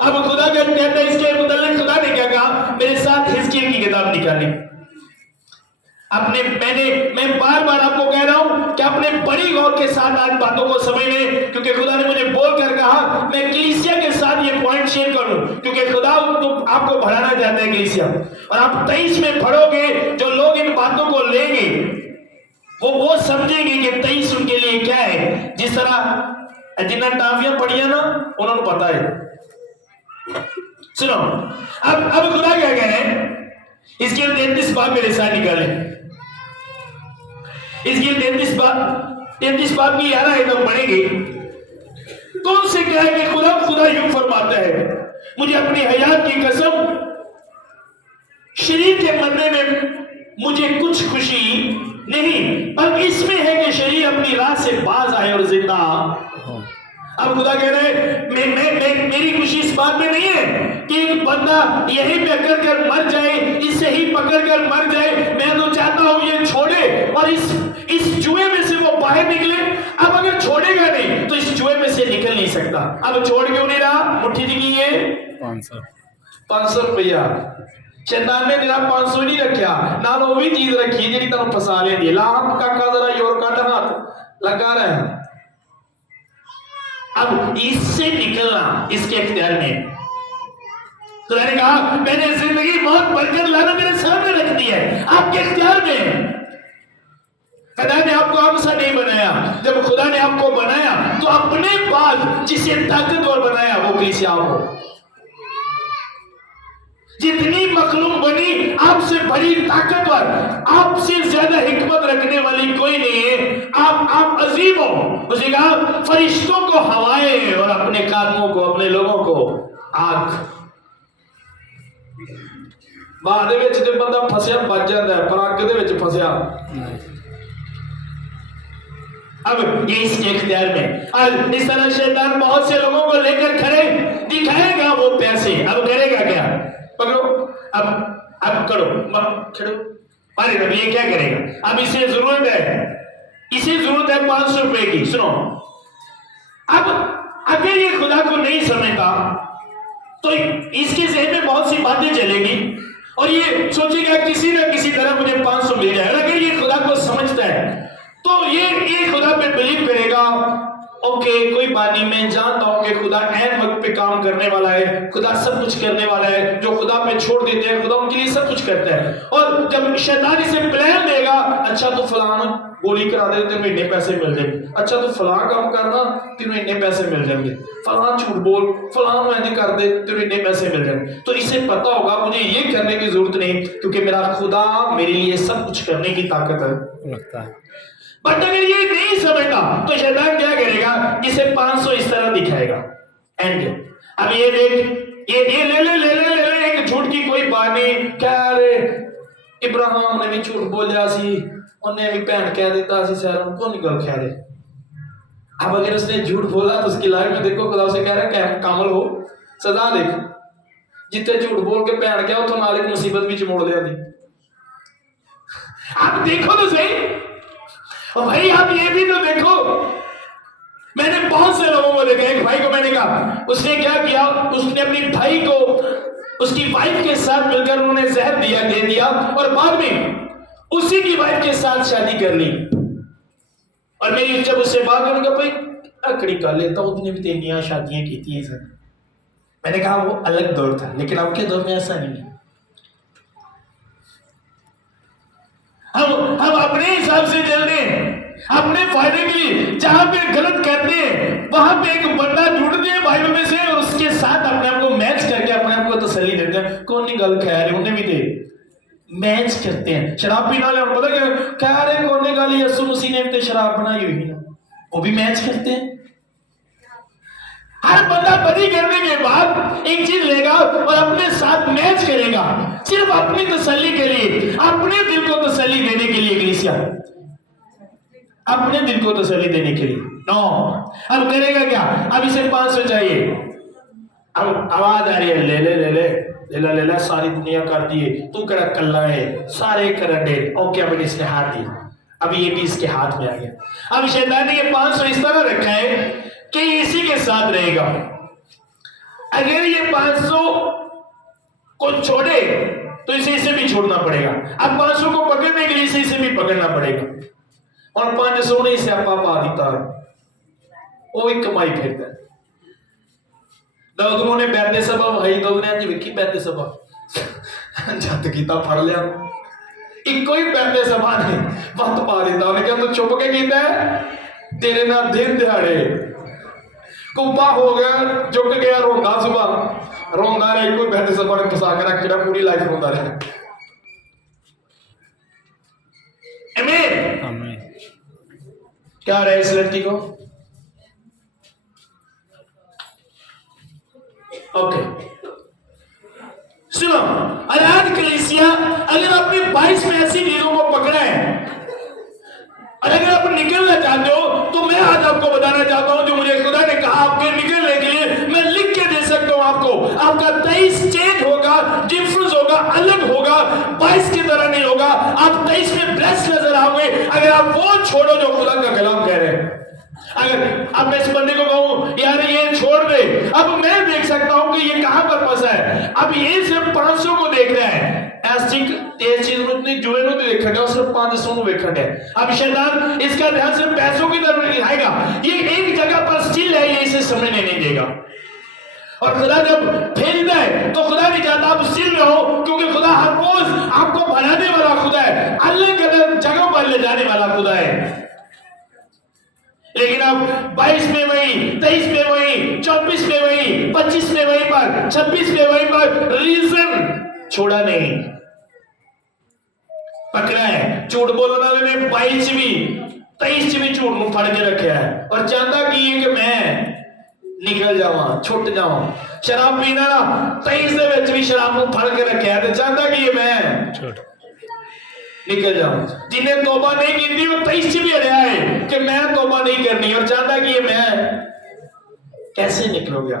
अब खुदा कहता है इसके मुताबिक खुदा ने क्या कहा, मेरे साथ हिजकिय्याह की किताब निकाली। अपने मैं बार बार आपको कह रहा हूं कि अपने बड़ी गौर के साथ आज बातों को समझने, क्योंकि खुदा ने मुझे बोलकर कहा मैं कलीसिया के साथ ये पॉइंट शेयर करूं, क्योंकि खुदा तो आपको बढ़ाना चाहता है कलीसिया। और आप 23 में पढ़ोगे, जो लोग इन बातों को लेंगे वो समझेंगे कि 23 उनके लिए क्या है। जिस तरह जिन्हें टाफियां पढ़िया ना उन्होंने पता है। सुनो अब खुदा क्या कह रहे हैं, इसके 33 बात मेरे साथ निकाले। इसके 33 बात की 11 आयत पढ़ेंगे तो उनसे क्या है कि खुदा यूं फरमाता है, मुझे अपनी हयात की कसम शरीर के मरने में मुझे कुछ खुशी नहीं, पर इसमें है कि शरीर अपनी राह से बाज आए और जिंदा। अब खुदा कह रहे हैं मेरी खुशी इस बात में नहीं है कि एक बंदा यही पे अकड़ कर मर जाए, इससे ही पकड़ कर मर जाए। मैं तो चाहता हूं ये छोड़े और इस जुए में से वो बाहर निकले। अब अगर छोड़ेगा नहीं तो इस जुए में से निकल नहीं सकता। अब छोड़ क्यों नहीं रहा? मुट्ठी की है 500 रुपया। शैतान ने तेरा 500 नहीं रखा ना, वो भी चीज रखी जी तेन फसा लेंदी। ला काका जरा योर काट हाथ लगा रहा है। अब इससे निकलना इसके इख्तियार में। तो मैंने कहा मैंने जिंदगी बहुत बढ़कर लाना मेरे सामने रख दी है, आपके इख्तियार में। खुदा ने आपको हमसा नहीं बनाया। जब खुदा ने आपको बनाया तो अपने बाद जिसे ताकतवर बनाया वो कलीसिया हो। जितनी मखलूक बनी आपसे बड़ी ताकतवर, आपसे ज्यादा हिकमत रखने वाली कोई नहीं है। आप अजीब हो। उसे कहा फरिश्तों को हवाएं और अपने कादमों को, अपने लोगों को आग। बाद जो बंदा फसिया बच जाता है, पर अग दे फसिया। अब ये इसके इख्तियार में। और इस तरह शैतान बहुत से लोगों को लेकर खड़े दिखाएगा वो पैसे। अब करेगा क्या? पकड़ो, अब करो, खड़ो, अरे रवि ये क्या करेगा? अब इसे जरूरत है 500 रुपए की। सुनो, अब अगर ये खुदा को नहीं समझता तो इसके जहन में बहुत सी बातें चलेगी और ये सोचेगा किसी ना किसी तरह मुझे 500 मिल जाएगा। अगर ये खुदा को समझता है तो ये खुदा पे बिलीव करेगा, ओके कोई बात नहीं, मैं जानता हूं कि खुदा ऐन वक्त पे काम करने वाला है, खुदा सब कुछ करने वाला है। जो खुदा पे छोड़ देते हैं खुदा उनके लिए सब कुछ करता है। और जब शैतान इसे प्लान देगा, अच्छा तो फलाना गोली करा दे तेरे इतने पैसे मिल जाएंगे, अच्छा तो फलां काम करना तेरे इतने पैसे मिल जाएंगे, फलां झूठ बोल, फलां मैंने कर दे तेरे इतने पैसे मिल जाएंगे। तो इसे पता होगा मुझे ये करने की जरूरत नहीं, क्योंकि मेरा खुदा मेरे लिए सब कुछ करने की ताकत रखता है। बट अगर ये नहीं समझता तो शैतान क्या करेगा, इसे 500 इस तरह दिखाएगा। एंड अब ये देख, ये ले एक झूठ की कोई बात नहीं, क्या रे इब्राहिम ने भी झूठ बोलिया सी, उन्हें भी भैन कह देता सी, सर उनको नहीं गल कह रहे। अब अगर उसने झूठ बोला तो उसकी लाइफ में देखो खुदा उसे कह रहा है कामल हो, सजा देख। जितने झूठ बोल के भैन गया उतो नाल एक मुसीबत भी मोड़ दिया थी। आप देखो तो सही, और भाई आप ये भी तो देखो, मैंने बहुत से लोगों को देखा। एक भाई को मैंने कहा, उसने क्या किया, उसने अपनी भाई को उसकी वाइफ के साथ मिलकर उन्होंने जहर दे दिया और बाद में उसी की वाइफ के साथ शादी कर ली। और मेरी जब उससे बात होने का भाई अकड़ी कर लेता, उसने भी तेनिया शादियां की थी सर। मैंने कहा वो अलग दौर था, लेकिन अब के दौर में ऐसा नहीं है। हम अपने हिसाब से चलते हैं, अपने फायदे के लिए। जहां पे गलत करते हैं वहां पे एक बंदा ढूंढते हैं भाइयों में से और उसके साथ अपने आप को मैच करके अपने आप को तसल्ली देते हैं। कौन नहीं गल कह रहे, उन्हें भी दे मैच करते हैं। शराब पीने वाले पता क्या कह रहे, कौन ने गल यीशु मसीह ने भी शराब बनाई हुई ना, वो भी मैच करते हैं। हर बंदा बड़ी करने के बाद एक चीज लेगा और अपने साथ मैच करेगा, सिर्फ अपनी तसल्ली के लिए, अपने दिल को तसल्ली देने के लिए। कलीसिया अपने दिल को तसल्ली देने के लिए नो। अब करेगा क्या, अब इसे 500 चाहिए। अब आवाज आ रही है, ले ले ले ले ले ले ले ले, सारी दुनिया कर दिए, तू कड़ा कल्ला है, सारे कर दे। ओके अब इसने हाथ दिया, अब ये भी इसके हाथ में आ गया। अब शैतान ने ये 500 इस तरह रखा है कि इसी के साथ रहेगा। अगर ये 500 को छोड़े तो इसे भी छोड़ना पड़ेगा। अब 500 को पकड़ने के लिए इसे भी पकड़ना पड़ेगा। और 500 ने इसे आपा पा दिता, वो एक कमाई फिरता है। दोनों ने बैठे सभा भाई, दोनों ने आज विकी बैठे सभा जत कीता फड़ लिया, एक कोई बैठे सभा ने वक्त पा दिता। उन्हें क्या तू चुप के कीता है, तेरे ना दिन दिहाड़े कुपा हो गया, झुक गया, रोंदा सुबह रोंदा रहे। कोई बैठे सभा ने फसा के रख, पूरी लाइफ रोंदा रहे। आमीन। क्या रहा है इस लड़की को, ओके सुनो। आज कलीसिया अगर आपने 22 में ऐसी चीजों को पकड़ा है और अगर आप निकलना चाहते हो तो मैं आज आपको बताना चाहता हूं, जो मुझे खुदा ने कहा आपके निकलने के लिए, मैं लिख के दे सकता हूं आपको। आपका 23 चेंज होगा, डिफरेंस होगा, अलग होगा, 22 की तरह नहीं होगा। आप 23 में ब्लेस्ड नजर आओगे अगर आप वो छोड़ो जो खुदा का कलाम कह रहे हैं। अगर अब मैं इस बंदे को कहूं यार ये छोड़ दे, अब मैं देख सकता हूं कि ये कहां पर फंसा है। अब ये सिर्फ 500 को देख रहा है, ऐसी तेज चीज में जुए नु देखा गया, सिर्फ 500 को देखा गया। अब शैतान इसका ध्यान सिर्फ पैसों की तरफ दिखाएगा। ये एक जगह पर स्टिल है, ये इसे समझने नहीं देगा। और खुदा जब भेजता है तो खुदा नहीं चाहता आप स्टिल रहो, क्योंकि खुदा हर रोज आपको बढ़ाने वाला खुदा है, अलग अलग जगहों पर ले जाने वाला खुदा है। लेकिन अब 22 में वही, 23 में वही, 24 में वही, 25 में वही पर, 26 में वही पर, रीजन छोड़ा नहीं, पकड़ा है। झूठ बोलने वाले ने 22 भी 23 भी झूठ मुंह फाड़ के रखा है और चाहता कि मैं निकल जावा, छुट जावा। शराब पीना ना 23 भी शराब मुंह फाड़ के रखा है, चाहता कि मैं निकल जाऊं। जिन्हें तौबा नहीं की थी वो 23 भी हरा है कि मैं तौबा नहीं करनी, और चाहता कि ये मैं कैसे निकलो गया।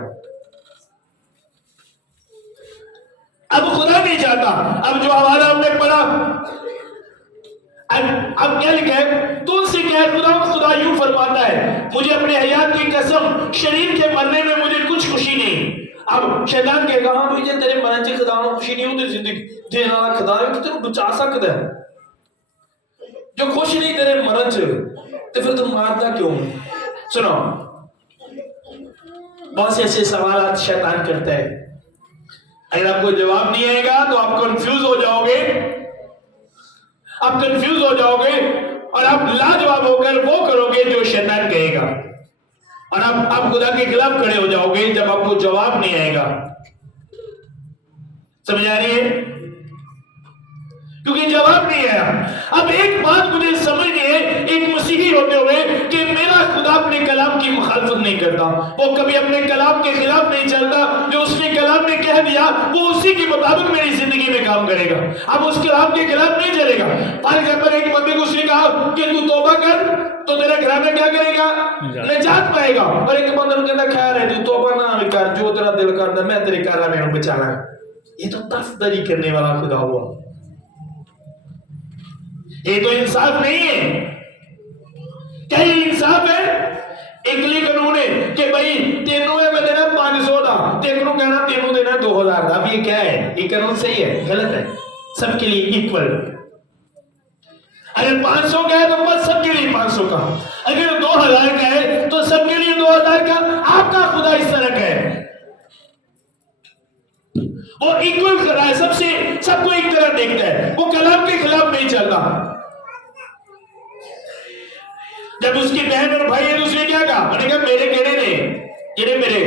अब खुदा नहीं चाहता। अब जो हवाला हमने पढ़ा, अब क्या लिखा है, तुलसी खुदा यूं फरमाता है, मुझे अपने हयात की कसम, शरीर के मरने में मुझे कुछ खुशी नहीं। अब शैतान कहेगा हाँ भाई जे तेरे मरन च खुदा को खुशी नहीं हो तो जिंदगी देने वाला खुदा है कि तेरे बचा सकता है, जो खुश नहीं तेरे मरन च तो फिर तुम मारता क्यों? सुनो, बहुत से ऐसे सवाल शैतान करता है, अगर आपको जवाब नहीं आएगा तो आप कंफ्यूज हो जाओगे, और आप लाजवाब होकर वो करोगे जो शैतान कहेगा, और आप खुदा के खिलाफ खड़े हो जाओगे जब आपको जवाब नहीं आएगा। समझ आ रही है? क्योंकि जवाब नहीं आया। अब एक बात मुझे समझनी है, एक मसीही होते हुए, कि मेरा खुदा अपने कलाम की मुखालफत नहीं करता, वो कभी अपने कलाम के खिलाफ नहीं चलता, जो उसने कलाम में कह दिया वो उसी के मुताबिक मेरी जिंदगी में काम करेगा। अब उस कलाम के खिलाफ नहीं चलेगा। फॉर एग्जाम्पल, एक बंदे को उसने कहा कि तू तौबा कर तो तेरा घराना क्या करेगा, निजात पाएगा, और एक बंदे को कहता खैर है तू तौबा ना कर, जो तेरा दिल करता मैं तेरे कर रहा मैं बचाना। ये तो तफदरी करने वाला खुदा हुआ, ये तो इंसाफ नहीं है। क्या ये इंसाफ है? इकली कानून है कि भाई तेनों है मैं देना 500 का, तेनों कहना तेनों देना 2000 का। अब ये क्या है? ये कानून सही है गलत है? सबके लिए इक्वल। अगर 500 का है तो बस सबके लिए 500 का, अगर 2000 का है तो सबके लिए 2000 का। आपका खुदा इस तरह का है, वो इक्वल कर रहा है, सबको एक तरह देखता है, वो कलाम के खिलाफ नहीं चलता। जब उसकी बहन और भाई है, उसने क्या कहा? मैंने कहा मेरे कहने ने जेडे मेरे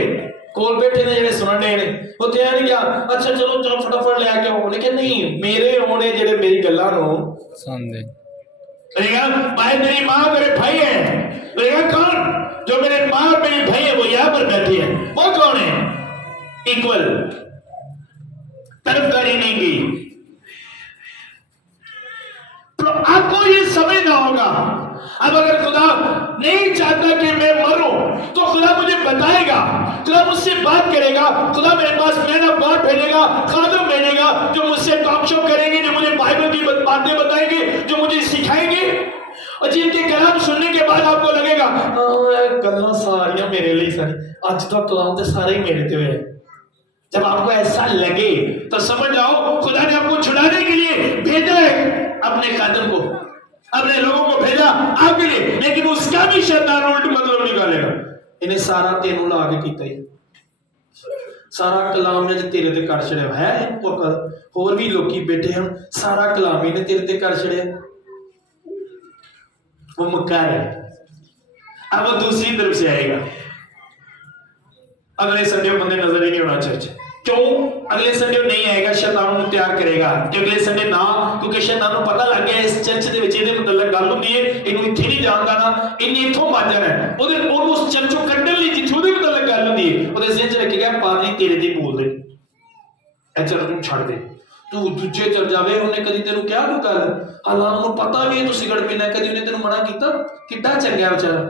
कोल बैठे ने जेडे सुनने ने वो तैयार नहीं किया, अच्छा चलो फटाफट ले आके आओ। लेकिन नहीं, मेरे होने जेडे मेरी गल्लां नो सुन दे। भाई मेरी माँ मेरे भाई है, कौन? जो मेरे माँ और मेरे भाई है वो यहाँ पर बैठे हैं, वो कौन है? इक्वल, तरफदारी नहीं की। तो आपको ये समझना होगा। अब अगर खुदा नहीं चाहता कि मैं मरूं तो खुदा मुझे बताएगा, खुदा मुझसे बात करेगा, खुदा मेरे पास मैन ऑफ गॉड भेजेगा, खादम भेजेगा जो मुझसे टॉक शो करेंगे, जो मुझे बाइबल की बातें बताएंगे, जो मुझे सिखाएंगे, और जिनके कलाम सुनने के बाद आपको लगेगा गल्लां सारियां मेरे लिए सर, आज तक कलाम तो सारे ही मेरे थे। जब आपको ऐसा लगे तो समझ जाओ खुदा ने आपको छुड़ाने के लिए भेजा है, अपने खादम को, अपने लोगों को भेजा आपके लिए। लेकिन उसका भी शैतान उल्ट मतलब निकालेगा, इन्हें सारा तेनू ला के कीता ही, सारा कलाम ने तेरे ते कर छड़िया है। होर भी लोग बैठे हैं, सारा कलाम ही ने तेरे ते कर छड़िया, वो मक्कार है। अब वो दूसरी तरफ से आएगा, अगले संडे बंदे नजर ही नहीं होना चर्च। क्यों अगले संडे नहीं आएगा? शैतान को तैयार करेगा कि अगले संडे ना, क्योंकि शैतान को पता लग गया इस चर्च ਦੇ ਵਿੱਚ ਇਹਦੇ ਮੁਤਲਕ ਗੱਲ ਹੁੰਦੀ ਹੈ, ਇਹਨੂੰ ਇੱਥੇ ਨਹੀਂ ਜਾਣਦਾ ਨਾ, ਇਹਨੇ ਇੱਥੋਂ ਵੱਜ ਜਾਣਾ, ਉਹਨੂੰ ਉਸ ਚਰਚ ਚੋਂ ਕੱਢਣ ਲਈ ਜਿੱਥੇ ਉਹਦੇ ਮੁਤਲਕ ਗੱਲ ਹੁੰਦੀ ਹੈ ਉਹਦੇ ਜ਼ਿਹਨ 'ਚ ਰੱਖੇਗਾ ਪਾਦਰੀ ਤੇਰੇ ਤੇ ਬੋਲਦੇ ਇਹ ਚਰਚ ਨੂੰ ਛੱਡ ਦੇ, ਤੂੰ ਦੂਜੇ ਚਰਚ ਜਾਵੇ। ਉਹਨੇ ਕਦੀ ਤੈਨੂੰ ਕਿਹਾ ਕੋਈ ਗੱਲ? ਹਾਲਾਂ ਉਹਨੂੰ ਪਤਾ ਵੀ ਤੂੰ ਸਿਗਰਟ ਪੀਣਾ, ਕਦੀ ਉਹਨੇ ਤੈਨੂੰ ਮਨਾ ਕੀਤਾ? ਕਿੱਡਾ ਚੰਗਾ ਵਿਚਾਰਾ,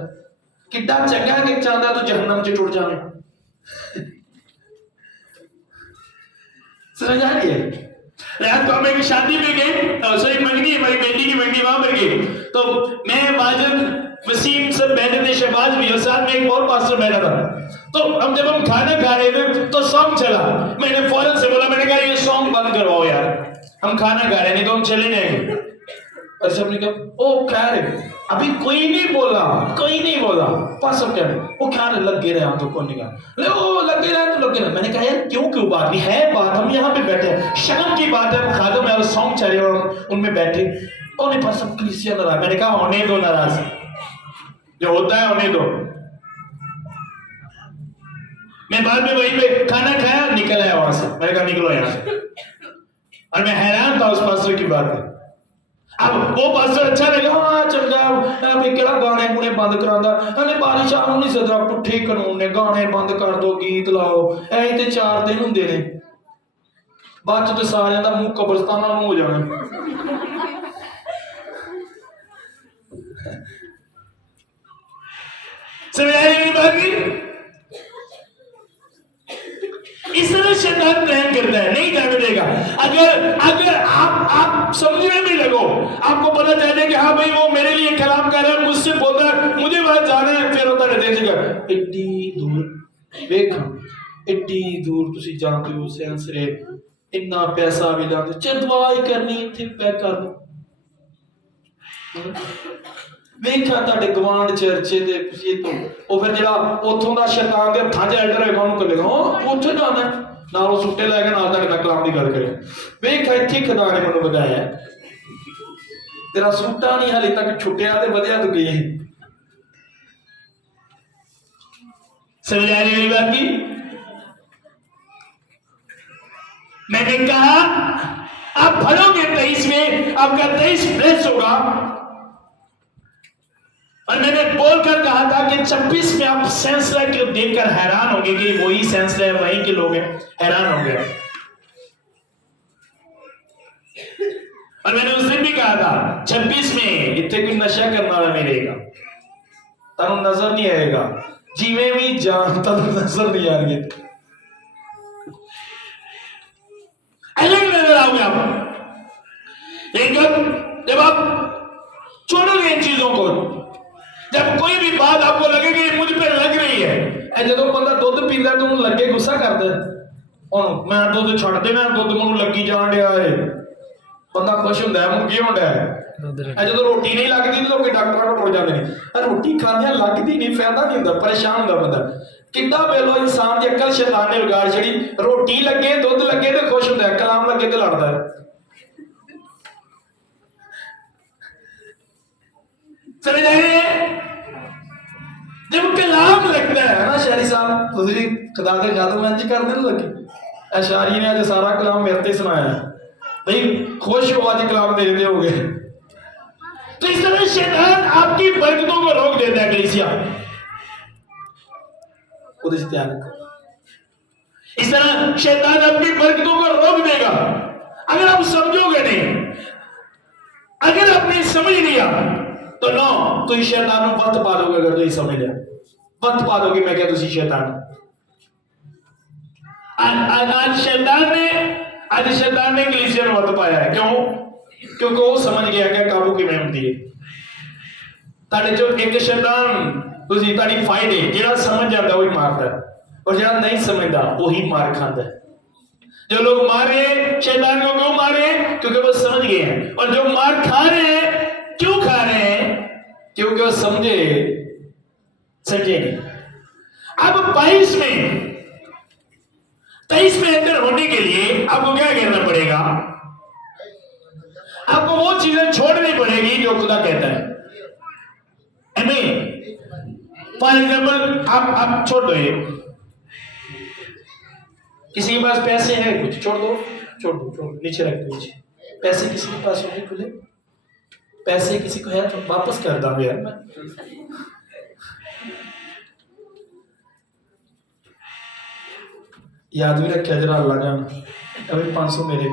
ਕਿੱਡਾ ਚੰਗਾ ਕਿ ਚਾਹੁੰਦਾ ਤੂੰ ਜਹन्नम 'ਚ ਟੁੱਟ ਜਾਵੇਂ। समझ आ रही है? रात को हम एक शादी में गए, सॉरी मंगनी, हमारी बेटी की मंगनी, वहां पर गए, तो मैं वाजिद वसीम सब बैठे थे, शहबाज भी, और साथ में एक और पास्टर बैठा था। तो जब हम खाना खा रहे थे तो सॉन्ग चला, मैंने फौरन से बोला, मैंने कहा ये सॉन्ग बंद करवाओ यार, हम खाना खा रहे नहीं तो हम चले जाएंगे। और सबने कहा ओ खैर, अभी कोई नहीं बोला, पास क्या वो खैर लगे रहे, तो कौन निकाल ओ लगे रहे तो लगे रहे। मैंने कहा यार क्यों बात नहीं है, बात हम यहाँ पे बैठे हैं, शर्म की बात है, खादम है और सॉन्ग चल रहे और उनमें बैठे कौन पास सब कलीसिया नाराज। मैंने कहा होने दो नाराज, जो होता है होने दो। मैं बाद में वहीं पे खाना खाया, निकल आया वहां से, मैंने कहा निकलो यहाँ से, और मैं हैरान था उस पास्टर की बात है। अब वो पास्टर अच्छा लगा, हाँ चंगा भी केड़ा गाने गुने बंद करांदा, कहंदे बारिश आनु नहीं सदरा, पुट्ठे कानून ने, गाने बंद कर दो, गीत लाओ, ऐ ते 4 दिन हुंदे ने, बाद तो सारियां दा मुंह कब्रस्तान नाल हो जाना। समझाई बात की? इस तरह शैतान प्लान करता है, नहीं जाने देगा। अगर आप समझने में लगो, आपको पता चले कि हाँ भाई वो मेरे लिए कलाम कर रहा है, मुझसे मजदूर तुसी जानते हो सेंसरे इन्ना पैसा भी लाते चल दुआ ही करनी इत्थे पैक कर दो वेखा तुहाडे गवांढ चर्चे दे खुशी तो ਉਹ ਫਿਰ ਜਿਹੜਾ ਉੱਥੋਂ ਦਾ ਸ਼ੈਤਾਨ ਦੇ ਹੱਥਾਂ 'ਚ ਐਲਡਰ ਹੈਗਾ ਉਹਨੂੰ ਕੱਲੇਗਾ ਉਹ ਉੱਥੇ ਜਾਂਦਾ ਨਾਲ ਉਹ ਸੁੱਟੇ ਲੈ ਕੇ ਨਾਲ ਤੁਹਾਡੇ ਨਾਲ ਕਲਾਮ ਦੀ ਗੱਲ ਕਰੇ ਵੇਖ ਇੱਥੇ ਖੁਦਾ ਨੇ ਮੈਨੂੰ ਵਧਾਇਆ तेरा सूटा नहीं हाले तक छुटिया ते वधिया तो गए समझ आ रही मेरी बात की मैंने कहा आप भरोगे 23 में आपका 23 ब्लेस होगा और मैंने बोलकर कहा था कि 26 में आप सेंसला को देखकर हैरान होंगे कि वही सेंसला है वहीं के लोग हैं हैरान होंगे और मैंने उस दिन भी कहा था 26 में इतने कोई नशा करने वाला नहीं रहेगा तनु नजर नहीं आएगा जीवे भी जान तनु नजर नहीं आएंगे अलग नजर आओगे आप लेकिन जब आप छोड़ोगे इन चीजों को जब कोई भी बात आपको लगे कि मुझ पे लग रही है जो बंदा दुध पींदा तो लगे गुस्सा करता मैं दुध छड़ देना दुध मैनू लगी जान दिया है बंदा खुश होंदा है मुंह की होंदा है जो रोटी नहीं लगती तो लोग डॉक्टर को टुर जाते हैं रोटी खांदे लगती नहीं फायदा नहीं होंदा परेशान होंदा बंदा कितना वेलो इंसान की अकल शैतान ने बिगाड़ छड़ी रोटी लगे दुध लगे तो खुश होंदा है कलाम लगे तो लड़दा है समझ आए जब कलाम लगता है ना शहरी साहब तुझे खुदा दे जादू मैं जी करने लगी अशारी ने आज सारा कलाम मेरे ते सुनाया भाई खुश हो आज कलाम दे देते होगे तो इस तरह शैतान आपकी बरकतों को रोक देता है कलीसिया इस तरह शैतान आपकी बरकतों को रोक देगा अगर आप समझोगे नहीं अगर आपने समझ लिया तो नो तो शैतान को वक्त पा दोगे अगर तुम समझ लिया वक्त पा दोगे मैं क्या तुम शैतान आज शैतान ने कलीसिया में वक्त पाया है क्यों क्योंकि वो समझ गया कि काबू किवें होंदी है ताड़े जो एक शैतान तुसी ताड़ी फायदे जेड़ा समझ जाता वही मारता है और जेड़ा नहीं समझता वही मार खाता है जो लोग मारे शैतान को क्यों मारे क्योंकि वो समझ गए हैं और जो मार खा रहे हैं क्यों खा रहे हैं क्योंकि वो समझे नहीं अब 22 में 23 में एंटर होने के लिए आपको क्या करना पड़ेगा आपको वो चीजें छोड़नी पड़ेगी जो खुदा कहता है फॉर एग्जाम्पल आप छोड़ दो ये किसी के पास पैसे हैं कुछ छोड़ दो नीचे रख दो नीचे पैसे किसी के पास होंगे खुले पैसे किसी को है तो वापस कर दूंगा यार मैं याद भी रखा जरा अल्लाह जान अभी 500 मेरे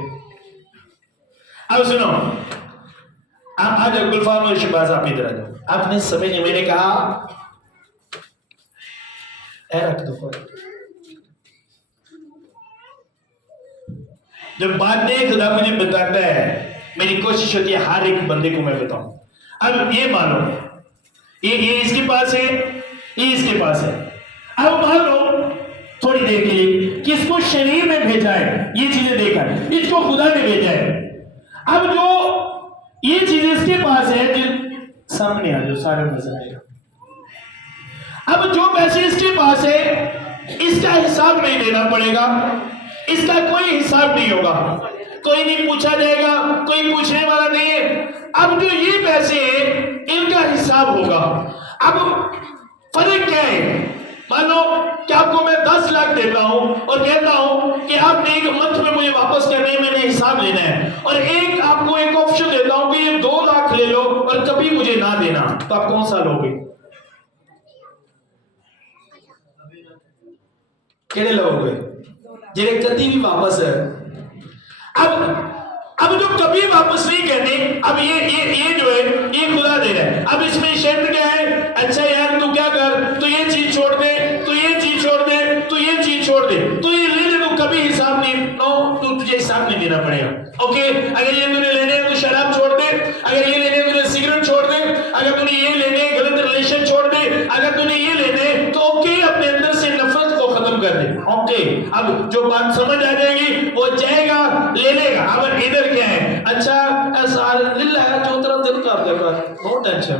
अब सुनो आप आज गुलफाम और शहबाज आप इधर आ जाओ आपने समय नहीं मैंने कहा ऐ रख दो जब बातें खुदा मुझे बताता है मेरी कोशिश होती है हर एक बंदे को मैं बताऊं अब ये मानो ये इसके पास है ये इसके पास है अब मान लो थोड़ी देर के लिए किसको शरीर में भेजा है ये चीजें देखकर इसको खुदा ने भेजा है अब जो ये चीज इसके पास है जो सामने आ जो सारे नजर आएगा अब जो पैसे इसके पास है इसका हिसाब नहीं देना पड़ेगा इसका कोई हिसाब नहीं होगा कोई नहीं पूछा जाएगा कोई पूछने वाला नहीं है अब जो ये पैसे हैं इनका हिसाब होगा अब फर्क क्या है मान लो कि आपको मैं 10 लाख देता हूं और कहता हूं कि आपने एक मंथ में मुझे वापस करने है मैंने हिसाब लेना है और एक आपको एक ऑप्शन देता हूं कि ये 2 लाख ले लो और कभी मुझे ना देना तो आप कौन सा लोगे केड़े लोगे जेड़े कभी भी वापस है अब जो कभी वापस नहीं करने अब ये जो है ये खुदा दे रहा है अब इसमें शर्त क्या है अच्छा यार तू क्या कर तू ये चीज छोड़ दे तू ये चीज छोड़ दे तू ये चीज छोड़ दे तू ये ले ले तू कभी हिसाब नहीं नो तू तुझे हिसाब नहीं देना पड़ेगा ओके अगर ये तूने लेने हैं तो शराब छोड़ दे अगर ये लेने तूने सिगरेट छोड़ दे अगर तूने ये लेने गलत रिलेशन छोड़ दे अगर तूने ये लेने तो ओके अपने अंदर से नफरत को खत्म कर दे ओके अब जो बात समझ आ जाएगी वो जाएगा ले लेगा। अब इधर क्या है, अच्छा सार लिल्ला है जो तेरा दिल कर देगा, नो टेंशन,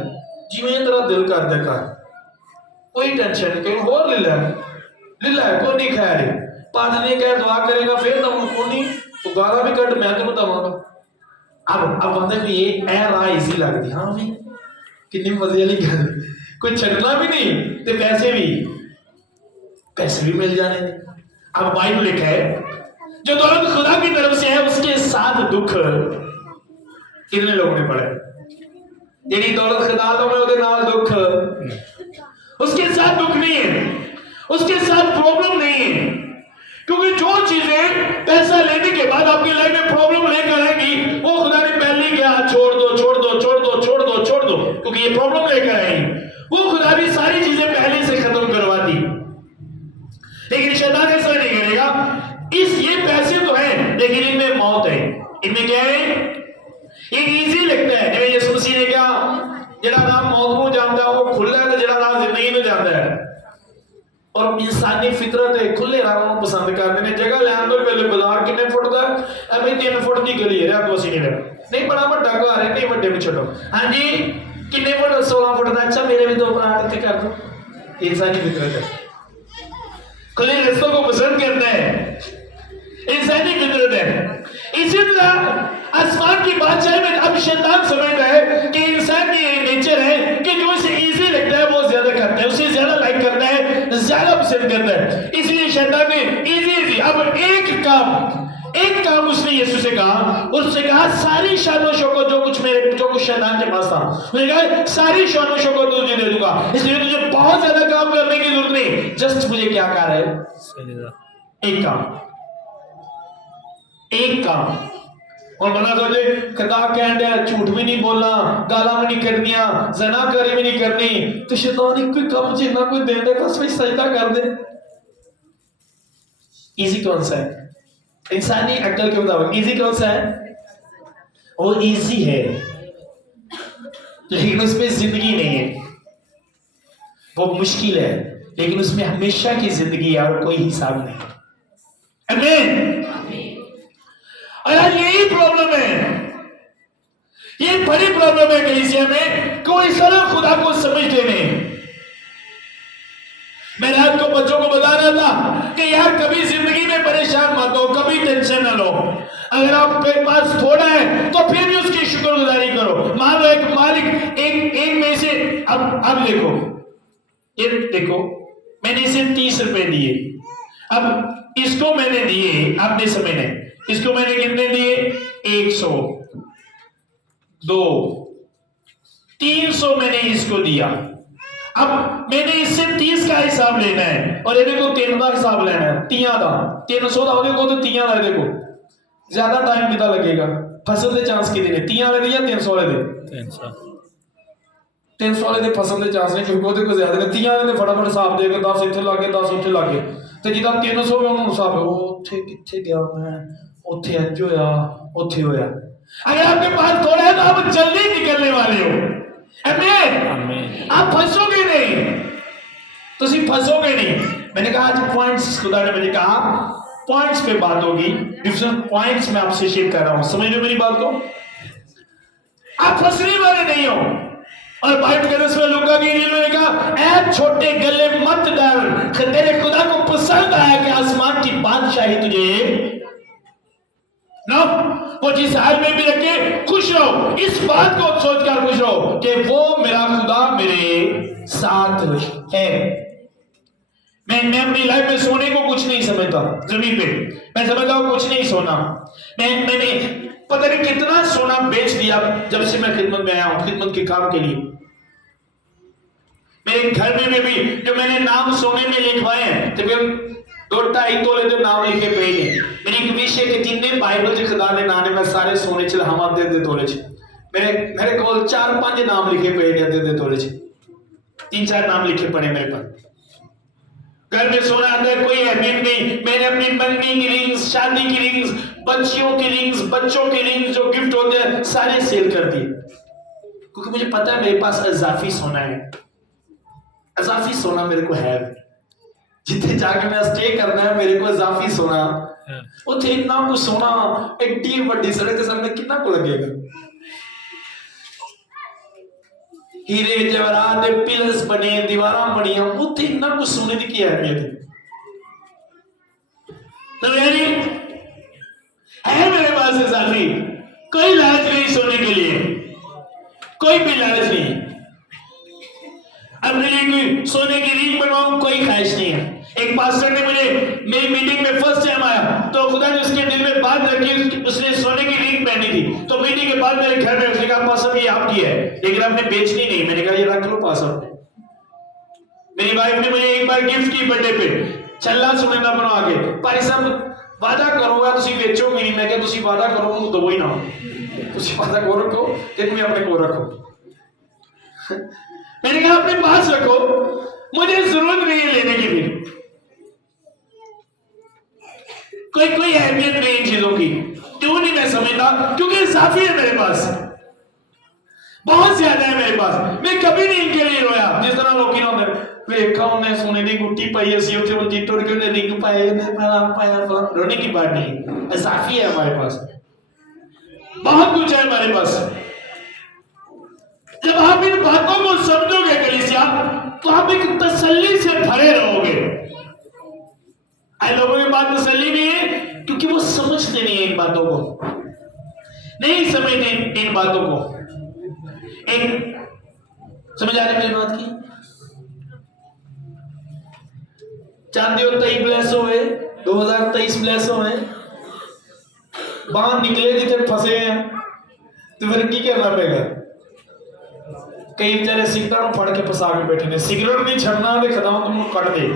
जिवें तेरा दिल कर देगा, कोई टेंशन नहीं, कहीं और लिल्ला है कोई नहीं खैर है, पाद नहीं कह दुआ करेगा फिर तो को नहीं तो गाला भी कट मैं तेन दवांगा। अब बंदे को ये राह इजी लगती, हाँ भी कितनी मजे वाली गल, कोई छड़ना भी नहीं तो पैसे भी मिल जाने। अब बाइबल लिखा है जो दौलत खुदा की तरफ से है उसके साथ दुख कितने लोगों ने पढ़े, तेरी दौलत खुदा तो में उहदे नाल दुख, उसके साथ दुख नहीं है, उसके साथ प्रॉब्लम नहीं है, क्योंकि जो चीजें पैसा लेने के बाद आपकी लाइफ में प्रॉब्लम लेकर आएगी वो खुदा ने पहले ही कहा छोड़ दो, क्योंकि ये प्रॉब्लम लेकर आएगी। वो खुदा ने सारी चीजें पहले से खत्म करवा दी, लेकिन शैतान ऐसा नहीं करेगा। ये पैसे तो हैं लेकिन इनमें मौत है, इनमें क्या है, ये इजी लगता है। जिवें यीशु मसीह ने कहा जेड़ा राह मौत को जानता है वो खुला है, तो जेड़ा राह जिंदगी में जानता है। और इंसानी फितरत है खुले राह को पसंद करते हैं। जगह लैन तो पहले बाजार कितने फुट का है भाई, 3 फुट की गली है रात वसी नहीं बड़ा बड़ा घर है, नहीं बड़े में छोटो, हाँ जी कितने फुट, 16 फुट का, अच्छा मेरे भी 2 प्लाट इतने कर दो। इंसानी फितरत है, खुले रस्तों को पसंद करता है, इंसानी फितरत है। इसी तरह आसमान की बादशाही में अब शैतान समझता है कि इंसान की नेचर है कि जो इसे इजी लगता है वो ज्यादा करता है, उसे ज्यादा लाइक करता है, ज्यादा पसंद करता है। इसलिए शैतान ने इजी अब एक काम उसने यीशु से कहा सारी शानो शौकत जो कुछ शैतान के पास था, उसने कहा सारी शानो शौकत तुझे दे दूंगा, इसलिए तुझे बहुत ज्यादा काम करने की जरूरत नहीं, जस्ट मुझे क्या कर है, एक काम। और बना तो खुदा कहन दिया झूठ भी नहीं बोलना, गाला भी नहीं करनिया, ज़नाकारी भी नहीं करनी, तो शैतान एक कोई काम जिन्ना कोई दे दे बस भाई सजदा कर दे। इजी कौन सा है इंसानी अक्ल के मुताबिक, इजी कौन सा है, वो इजी है लेकिन उसमें जिंदगी नहीं है, वो मुश्किल है लेकिन उसमें हमेशा की जिंदगी है और कोई हिसाब नहीं। आमीन। और आज यही प्रॉब्लम है, ये बड़ी प्रॉब्लम है कलीसिया में, कोई सरल खुदा को समझते नहीं। मैं रात को बच्चों को बता रहा था कि यार कभी जिंदगी में परेशान मत हो, कभी टेंशन न लो, अगर आपके पास थोड़ा है तो फिर भी उसकी शुक्रगुजारी करो। मान लो एक मालिक एक में से अब देखो मैंने इसे 30 रुपए दिए, अब इसको मैंने दिए, आपने समझना, इसको मैंने कितने दिए, 100, 2, 300 मैंने इसको दिया। अब मैंने इससे 30 का हिसाब लेना है और ये को 3 का हिसाब लेना है, 300 का होने को तो 3 का देखो ज्यादा टाइम कितना लगेगा, फसल के चांस कितने, 3 वाले दे या 300 वाले दे, 300 वाले दे फसल के चांस नहीं, क्योंकि ਉਹਦੇ को ज्यादा ने 30 वाले ने फटाफट हिसाब देके 10 ਇੱਥੇ ਲੱਗੇ 10 ਉੱਥੇ ਲੱਗੇ ਤੇ ਜਿਹਦਾ 300 ਵੀ ਉਹਨੂੰ ਹਿਸਾਬ ਉਹ ਉੱਥੇ ਕਿੱਥੇ ਗਿਆ, मैं ਉੱਥੇ ਇੰਜ ਹੋਇਆ ਉੱਥੇ ਹੋਇਆ। अगर आपके पास थोड़ा है तो आप जल्दी निकलने वाले हो, आमीन। आप फंसोगे नहीं, तो सिर्फ फंसोगे नहीं। मैंने कहा आज पॉइंट्स खुदा ने मुझे कहा पॉइंट्स पे बात होगी, डिफरेंट पॉइंट्स में आपसे शेयर कर रहा हूं, समझ लो मेरी बात को। आप फंसने वाले नहीं हो। और बाइबल के दसवें लूका की इंजील में कहा ऐ छोटे गले मत डर, तेरे खुदा को पसंद आया कि आसमान की बादशाही तुझे ना, वो जिस हाल में भी रखे खुश रहो, इस बात को सोचकर खुश रहो कि वो मेरा खुदा मेरे साथ है। मैं अपनी लाइफ में सोने को कुछ नहीं समझता, जमीन पे मैं समझता हूं कुछ नहीं सोना। मैंने पता नहीं कितना सोना बेच दिया जब से मैं खिदमत में आया हूं, खिदमत के काम के लिए। मेरे घर में भी जो मैंने नाम सोने में लिखवाए हैं, तो 2-2.5 तोले जो नाम लिखे पे हैं। मेरी एक विश है कि जिन्ने बाइबल च खुदा ने नाम मैं सारे सोने च लहावां दे तोले च। मेरे को 4-5 नाम लिखे पे हैं दे तोले च, 3-4 नाम लिखे पड़े मेरे पास। घर में सोना अंदर कोई अहमियत नहीं। मैंने अपनी मंगनी की रिंग्स, शादी की रिंग्स, बच्चियों की रिंग्स, बच्चों की रिंग्स जो गिफ्ट होते हैं सारे सेल कर दिए, क्योंकि मुझे पता है मेरे पास अजाफी सोना है, अजाफी सोना मेरे को है। जिथे जाके मैं स्टे करना है मेरे को इजाफी सोना उत्थे इतना कुछ सोना एड्डी वड्डी सड़क ते सामने कितना को लगेगा हीरे जवाहरात दे पिलर्स बने दीवारां बनियां उत्थे इतना कुछ सोने दी की अहमियत है तो यानी है मेरे पास इजाफी कोई लालच नहीं सोने के लिए कोई भी लालच नहीं अपने लिए कोई सोने की रील बनवाऊं कोई ख्वाहिश नहीं है एक पास्टर ने मुझे मेरी मीटिंग में फर्स्ट टाइम आया तो खुदा ने उसके दिल में बात रखी उसने सोने की रील पहनी थी तो मीटिंग के बाद मेरे घर में उसने कहा पास्टर ये आपकी है लेकिन आपने बेचनी नहीं मैंने कहा ये रख लो पास्टर मेरी वाइफ ने मुझे एक बार गिफ्ट की बर्थडे पे छल्ला सुनेगा बनवा के भाई साहब वादा करोगा तुसी बेचोगे नहीं मैं क्या तुसी वादा करो मुझे दो ही ना तुसी वादा को रखो कि तुम अपने को रखो मैंने कहा अपने पास रखो मुझे जरूरत नहीं है लेने की भी कोई अहमियत नहीं इन चीजों की क्यों नहीं मैं समझता क्योंकि इजाफी है मेरे पास बहुत ज्यादा है मेरे पास मैं कभी नहीं इनके लिए रोया जिस तरह लोग वेखा उन्हें सोने की गुट्टी पाई असी उसे उनकी टुर के उन्हें रिंग पाए उन्हें पाया रोने की बात नहीं इजाफी है हमारे पास बहुत कुछ है हमारे पास जब आप इन बातों को समझोगे कलीसिया तो आप एक तसल्ली से भरे रहोगे लोगों की बात तसल्ली नहीं है क्योंकि वो समझते नहीं है इन बातों को नहीं समझते इन बातों को एक समझ आ रही मेरी बात की चाहते हो 23 ब्लेस हुए 2023 ब्लेस हुए बाहर निकले जिथे फंसे हैं तो फिर की करना पड़ेगा कई बेचारे सिगरेट फड़ के फसा के बैठे ने सिगरेट नहीं छड़ना तो खदाओं तुम कट दे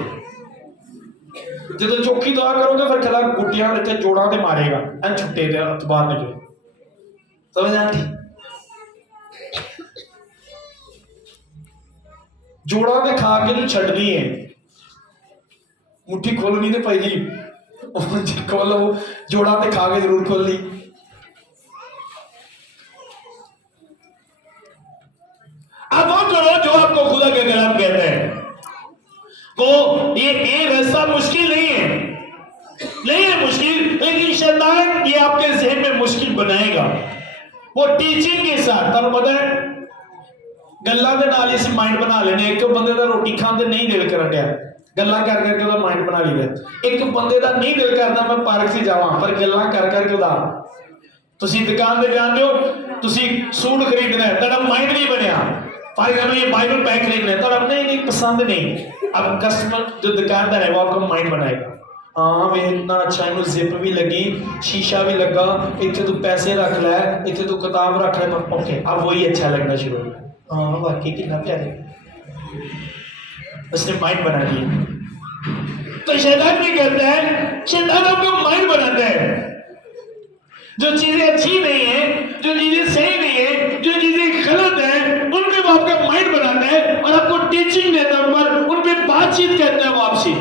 जो चौकी दुआ करोगे फिर खला गुटियां लेके जोड़ा ते मारेगा एन छुट्टे दे बाहर निकले समझ आ रही जोड़ा ते खा के जो छड़नी है मुट्ठी खोलनी तो पाई खोलो जोड़ा ते खा के जरूर खोल ली अब वो करो जो आपको खुदा के कलाम कहते हैं वो ये रास्ता मुश्किल नहीं है मुश्किल लेकिन शैतान ये आपके जहन में मुश्किल बनाएगा वो टीचिंग के साथ तुहानू पता है गल्लां दे नाल इस माइंड बना लेने एक बंदे दा रोटी खांदे नहीं दिल करन दिया गल्लां कर करके ਉਹਦਾ माइंड बना लिया एक बंदे दा नहीं दिल करदा मैं पार्क से जावां पर गल्लां कर करके ਉਹਦਾ ਤੁਸੀਂ दुकान पे जांदे हो ਤੁਸੀਂ सूट खरीदना है ਤੁਹਾਡਾ माइंड नहीं बनया फॉर एग्जांपल ये बाइबल पैक खरीदना है ਤੁਹਾਡਾ नहीं पसंद नहीं अब कस्टमर जो दुकानदार है वो आपका माइंड बनाएगा हाँ वे इतना अच्छा इन्हों जिप भी लगी शीशा भी लगा इतने तू पैसे रख ले इतने तू किताब रख ले ओके अब वही अच्छा लगना शुरू हो गया हाँ वाकई कितना प्यारे उसने माइंड बना लिया तो शैतान भी करता है शैतान आपको माइंड बनाता है जो चीजें अच्छी नहीं है जो चीजें सही नहीं है जो चीजें गलत है उन पे वो आपका माइंड बनाता है और आपको टीचिंग देता है उन पे बातचीत करता है वो आपसे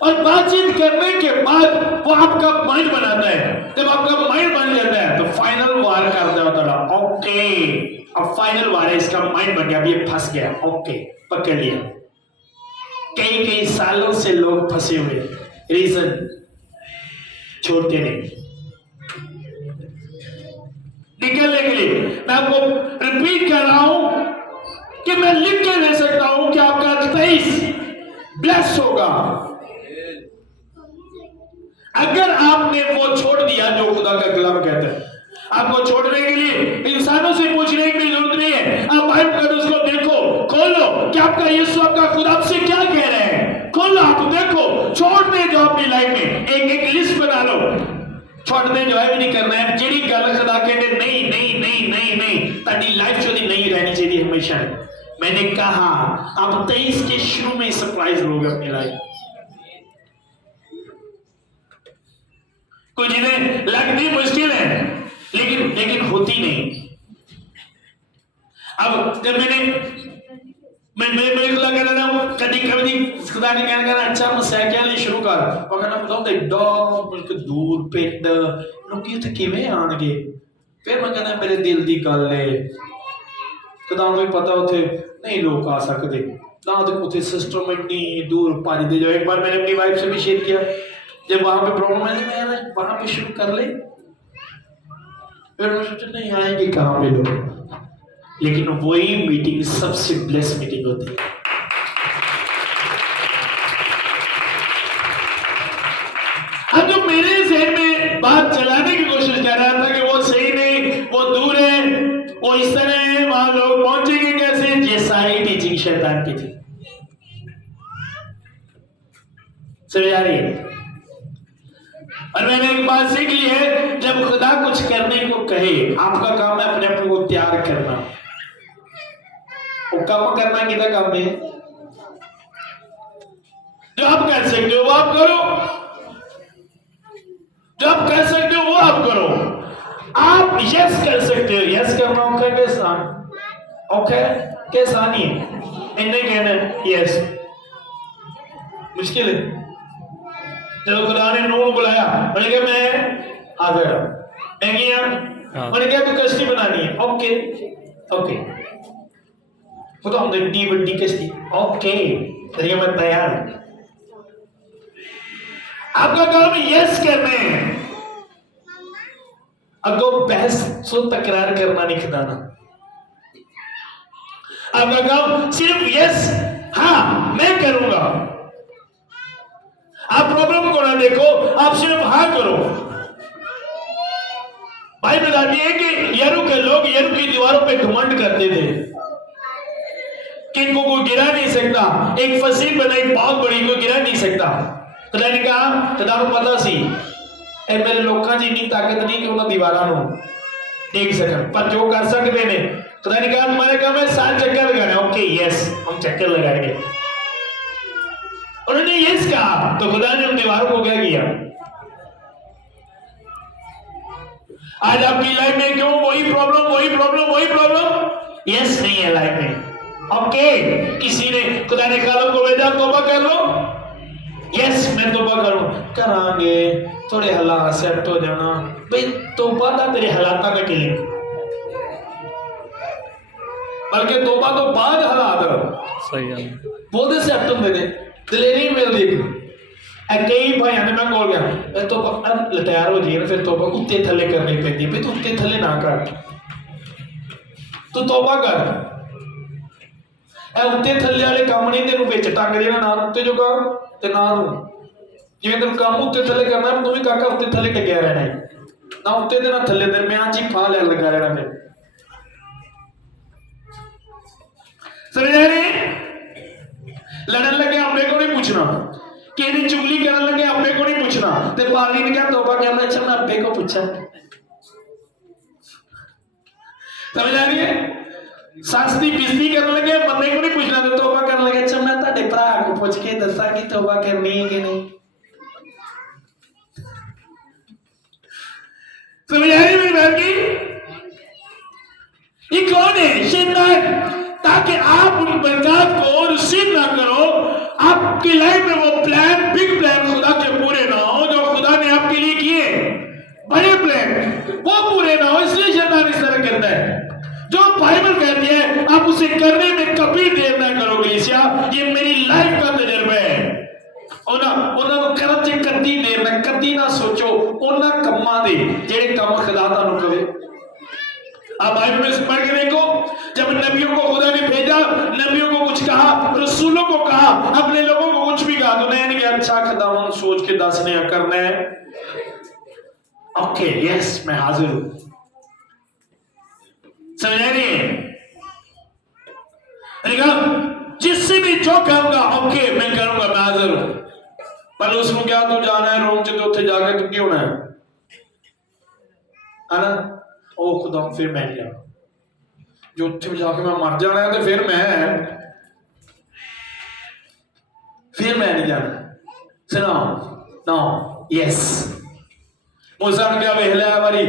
और बातचीत करने के बाद वो आपका माइंड बनाता है जब आपका माइंड बन जाता है तो फाइनल वार करता है थोड़ा ओके अब फाइनल वार है इसका माइंड बन गया अब ये फंस गया ओके पकड़ लिया कई सालों से लोग फंसे हुए रीजन छोड़ते नहीं निकलने के लिए मैं आपको रिपीट कर रहा हूं कि मैं लिख के दे सकता हूं कि आपका 23 ब्लेस होगा अगर आपने वो छोड़ दिया जो खुदा का कलाम कहता है आपको छोड़ने के लिए इंसानों से पूछने की जरूरत नहीं है आप बाइबल का उसको देखो खोलो कि आपका यीशु आपका खुदा आपसे क्या कह रहे हैं खोलो आप देखो छोड़ने जो अपनी लाइफ में एक लिस्ट बना लो छोड़ने जो है भी नहीं करना है जेडी गल खुदा कहते नहीं नहीं नहीं नहीं नहीं ताकि लाइफ जो नहीं रहनी चाहिए हमेशा मैंने कहा आप 23 के शुरू में सरप्राइज होगा अपनी लाइफ कुछ चीजें लगनी मुश्किल है लेकिन होती नहीं अब जब मैं लगा रहा हूं कभी खुदा ने कहना अच्छा मसैया क्या ले शुरू कर वो कहना खुदा ते बिल्कुल दूर पिंड लोग इत्थे किवें आणगे फिर मैं कहना मेरे दिल दी गल है खुदा ਨੂੰ पता उथे नहीं लोग आ सकते ना तो उसे सिस्टम इतनी दूर भाजते जाओ। एक बार मैंने अपनी वाइफ से भी शेयर किया, जब वहां पे प्रॉब्लम है तो मैं वहां पे शुरू कर ले, फिर मैं सोचा नहीं आएंगे कहाँ पे लोग, लेकिन वही मीटिंग सबसे ब्लेस मीटिंग होती है। अब जो मेरे जहन में बात चलाने की कोशिश कर रहा था कि वो सही नहीं, वो दूर है, वो इस तरह है, वहां लोग पहुंचेंगे कैसे, ये सारी टीचिंग शैतान की थी। समझ आ रही है? और मैंने एक बात सीख ली है, जब खुदा कुछ करने को कहे, आपका काम है अपने आप को तैयार करना। वो काम करना कितना काम है, जो आप कर सकते हो वो आप करो, जो आप कर सकते हो वो आप करो। आप यस कर सकते हो, यस करना औखा कैसा, औखा कैसा नहीं है, इन्हें कहना यस मुश्किल है। जब खुदा ने नूह को बुलाया, मैंने कहा मैं हाजिर हूं, मैं गया, मैंने कहा तू कश्ती बनानी है, ओके ओके, खुदा हमने इतनी बड़ी कश्ती, ओके मैंने कहा मैं तैयार हूं। आपका काम यस करना है, अगो बहस सो तकरार करना नहीं खिदाना। आपका काम सिर्फ यस, हाँ मैं करूंगा। आप प्रॉब्लम को ना देखो, आप सिर्फ हाँ करो। भाई बताती है कि यरू के लोग यरू की दीवारों पे घमंड करते थे कि इनको कोई गिरा नहीं सकता, एक फसील बनाई बहुत बड़ी, कोई गिरा नहीं सकता। खुदा ने कहा, खुदा को पता सी ए मेरे लोगों की इतनी ताकत नहीं कि उन्होंने दीवारों को देख सकन, पर जो कर सकते हैं खुदा ने कहा तुम्हारे काम है 7 चक्कर लगाने, ओके यस हम चक्कर लगाएंगे। उन्होंने यस कहा तो खुदा ने उन दीवारों को क्या किया। आज आपकी लाइफ में क्यों वही प्रॉब्लम वही प्रॉब्लम वही प्रॉब्लम, यस नहीं है लाइफ में, ओके किसी ने खुदा ने कालों को भेजा तौबा कर लो, यस मैं तौबा करूं, करांगे थोड़े हालात सेट हो जाना, भाई तौबा था तेरे हालात का किले, बल्कि तौबा तो बाद हालात सही है बोलते सेट होंगे ने दिलेरी मिल रही कई भाई ने मैं बोल गया तो तैयार हो जाइए, फिर तौबा उत्ते थले करनी पैंती है, तू उत्ते थले ना कर, तू तौबा कर, उत्ते थले वाले काम नहीं तेन बिच टंग देना, ना उत्ते जो कर ते ना तू जिवें तेन काम उत्ते थले करना, तू भी काका उत्ते थले टंगया रहना है, ना उत्ते ते ना थले, दरम्यान च फा लैन लगा रहना है। समझ आ रही है? लड़न लगे अपने को नहीं पूछना, कि चुगली करने लगे अपने को नहीं पूछना, ते पाली ने क्या तौबा करना, अच्छा मैं अब्बे को पूछा। समझ आ रही है? सस की बिजली करने लगे बंदे को नहीं पूछना, तो तौबा करने लगे अच्छा मैं तेरे भरा को पूछ के दसा कि तौबा करनी है कि नहीं। समझ आ रही मेरी बात की? ये कौन है? शैतान, ताकि आप उन बरकत को रिसीव ना करो, आपकी लाइफ में वो प्लान बिग प्लान खुदा के पूरे ना हो जो खुदा ने आपके लिए किए, बड़े प्लान वो पूरे ना हो, इसलिए शैतान इस तरह करता है। जो बाइबल कहती है आप उसे करने में कभी देर ना करो कलीसिया, ये मेरी लाइफ का तजुर्बा है। उन्होंने करन च कदी देर ना, कदी ना सोचो उन्होंने कम्मां दे जेड़े कम खुदा तुहानू कहे। आप बाइबल में पढ़ के देखो, जब नबियों को खुदा ने भेजा, नबियों को कुछ कहा, रसूलों को कहा, अपने लोगों को कुछ भी कहा, तो नहीं कि अच्छा खुदा सोच के दसने करना है, ओके यस मैं हाजिर हूं। समझ रही है? जिससे भी जो कहूंगा ओके मैं करूंगा, मैं हाजिर हूं। पर उसको क्या तू जाना है रोम च, तो उत्थे जाके तू क्यों होना है ना, ओ खुदा फिर मैं नहीं जाना, जो उत्थे जाके मैं मर जाना है तो फिर मैं नहीं जाना। सुनो नो यस मूसा ने क्या वेख लिया बारी,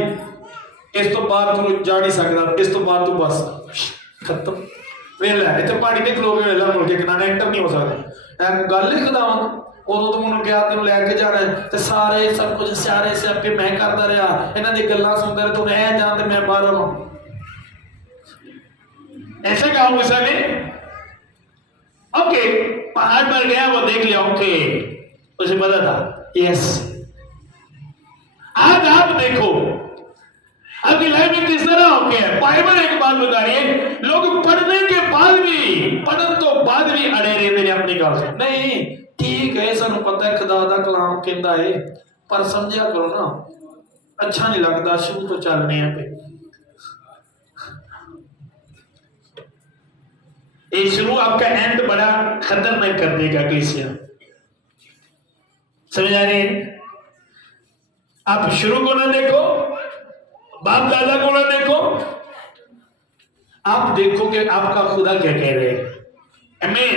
इस तो बाद तू जा नहीं सकता, इस तो बाद तू बस खत्म वेला इतने पानी में खलो के वेला मुड़ के किनारे एंटर नहीं हो सकता। गल ही खुदा उदों तो मैं क्या तेन लैके जाना है, तो सारे सब कुछ सारे सियापे मैं करता रहा, इन्हों की गल्लां सुनता रहा, तू रह जा मैं बाहर रहा। ऐसे कहा मूसा ने, ओके, पहाड़ पर गया, वो देख लिया, ओके, उसे पता था, यस। आज आप देखो आपकी लाइफ में किस तरह हो गया है। बाइबल एक बात बता रही है, लोग पढ़ने के बाद भी, पढ़न तो बाद भी अड़े रहते हैं अपनी गल से। नहीं ठीक है, सानू पता है खुदा दा कलाम कहता है, पर समझा करो ना, अच्छा नहीं लगता शुरू तो चलने हैं पे। ये शुरू आपका एंड बड़ा खतरनाक कर देगा कलिसिया, समझ आ रही है? आप शुरू को ना देखो, बाप दादा को ना देखो, आप देखो कि आपका खुदा क्या कह रहे हैं। आमीन।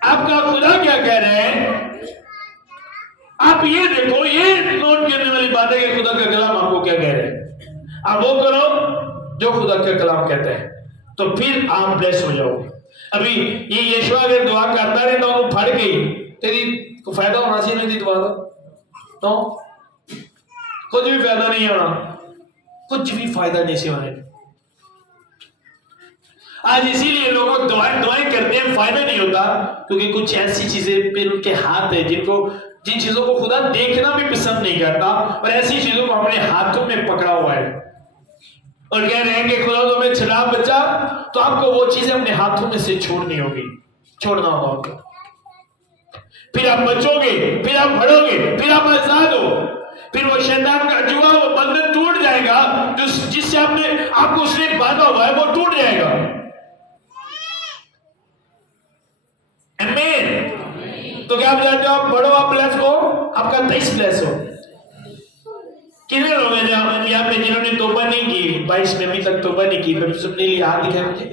आपका खुदा क्या कह रहे हैं, आप ये देखो, ये नोट करने वाली बात है कि खुदा का कलाम आपको क्या कह रहे हैं। आप वो करो जो खुदा का कलाम कहता है, तो फिर आप ब्लेस हो जाओगे। अभी ये यीशु अगर दुआ करता रहे तो वो फट गई, तेरी को फायदा होना चाहिए मेरी दुआ का, तो कुछ भी फायदा नहीं होना, कुछ भी फायदा नहीं से होने। आज इसीलिए लोग दुआएं करते हैं, फायदा नहीं होता, क्योंकि कुछ ऐसी चीजें फिर उनके हाथ है जिन चीजों को खुदा देखना भी पसंद नहीं करता, और ऐसी चीजों को अपने हाथों में पकड़ा हुआ है और कह रहे हैं कि खुदा तुम्हें छुड़ा बचा, तो आपको वो चीजें अपने हाथों में से छोड़नी होगी, छोड़ना होगा आपको। फिर आप बचोगे, फिर आप बढ़ोगे, फिर आप आजाद हो, फिर वो शैतान का जुआ, वो बंधन टूट जाएगा जो जिससे आपको उसने बांधा हुआ है, वो टूट जाएगा। आमीन। तो क्या आप जानते हो, आप बढ़ो, आप ब्लेस हो, आपका 23 ब्लेस हो। कितने लोग हैं यहाँ पे जिन्होंने तौबा नहीं की, 22 में अभी तक तौबा नहीं की, बपतिस्मा नहीं लिया, हाथ दिखाए मुझे।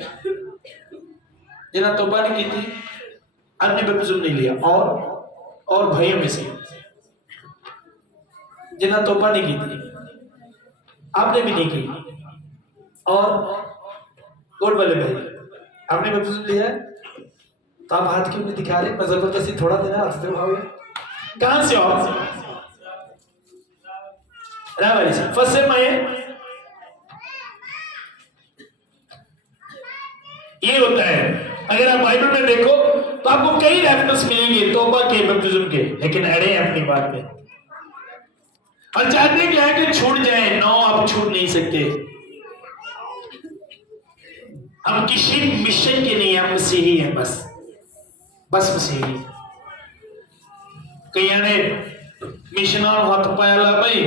जिन्होंने तौबा नहीं की थी, आपने बपतिस्मा नहीं लिया, और भाइयों में से जिन्होंने तौबा नहीं की थी, आपने भी नहीं की, और गोड वाले भाई आपने बपतिस्मा लिया है, तो आप हाथ क्यों नहीं दिखा रहे? मैं जबरदस्ती थोड़ा देना हाथ से उठाओगे। कहां से हो आप? रावली से। फर्स्ट में ये होता है, अगर आप बाइबल में देखो तो आपको कई रेफरेंस मिलेंगे तौबा के, बपतिस्म के, लेकिन अड़े हैं अपनी बात पे और चाहते क्या है कि छूट जाए। नो, आप छूट नहीं सकते। हम किसी मिशन के नहीं, हम मसीही हैं, बस मसीही। कई ने मिशन हाथ पाया ला भाई,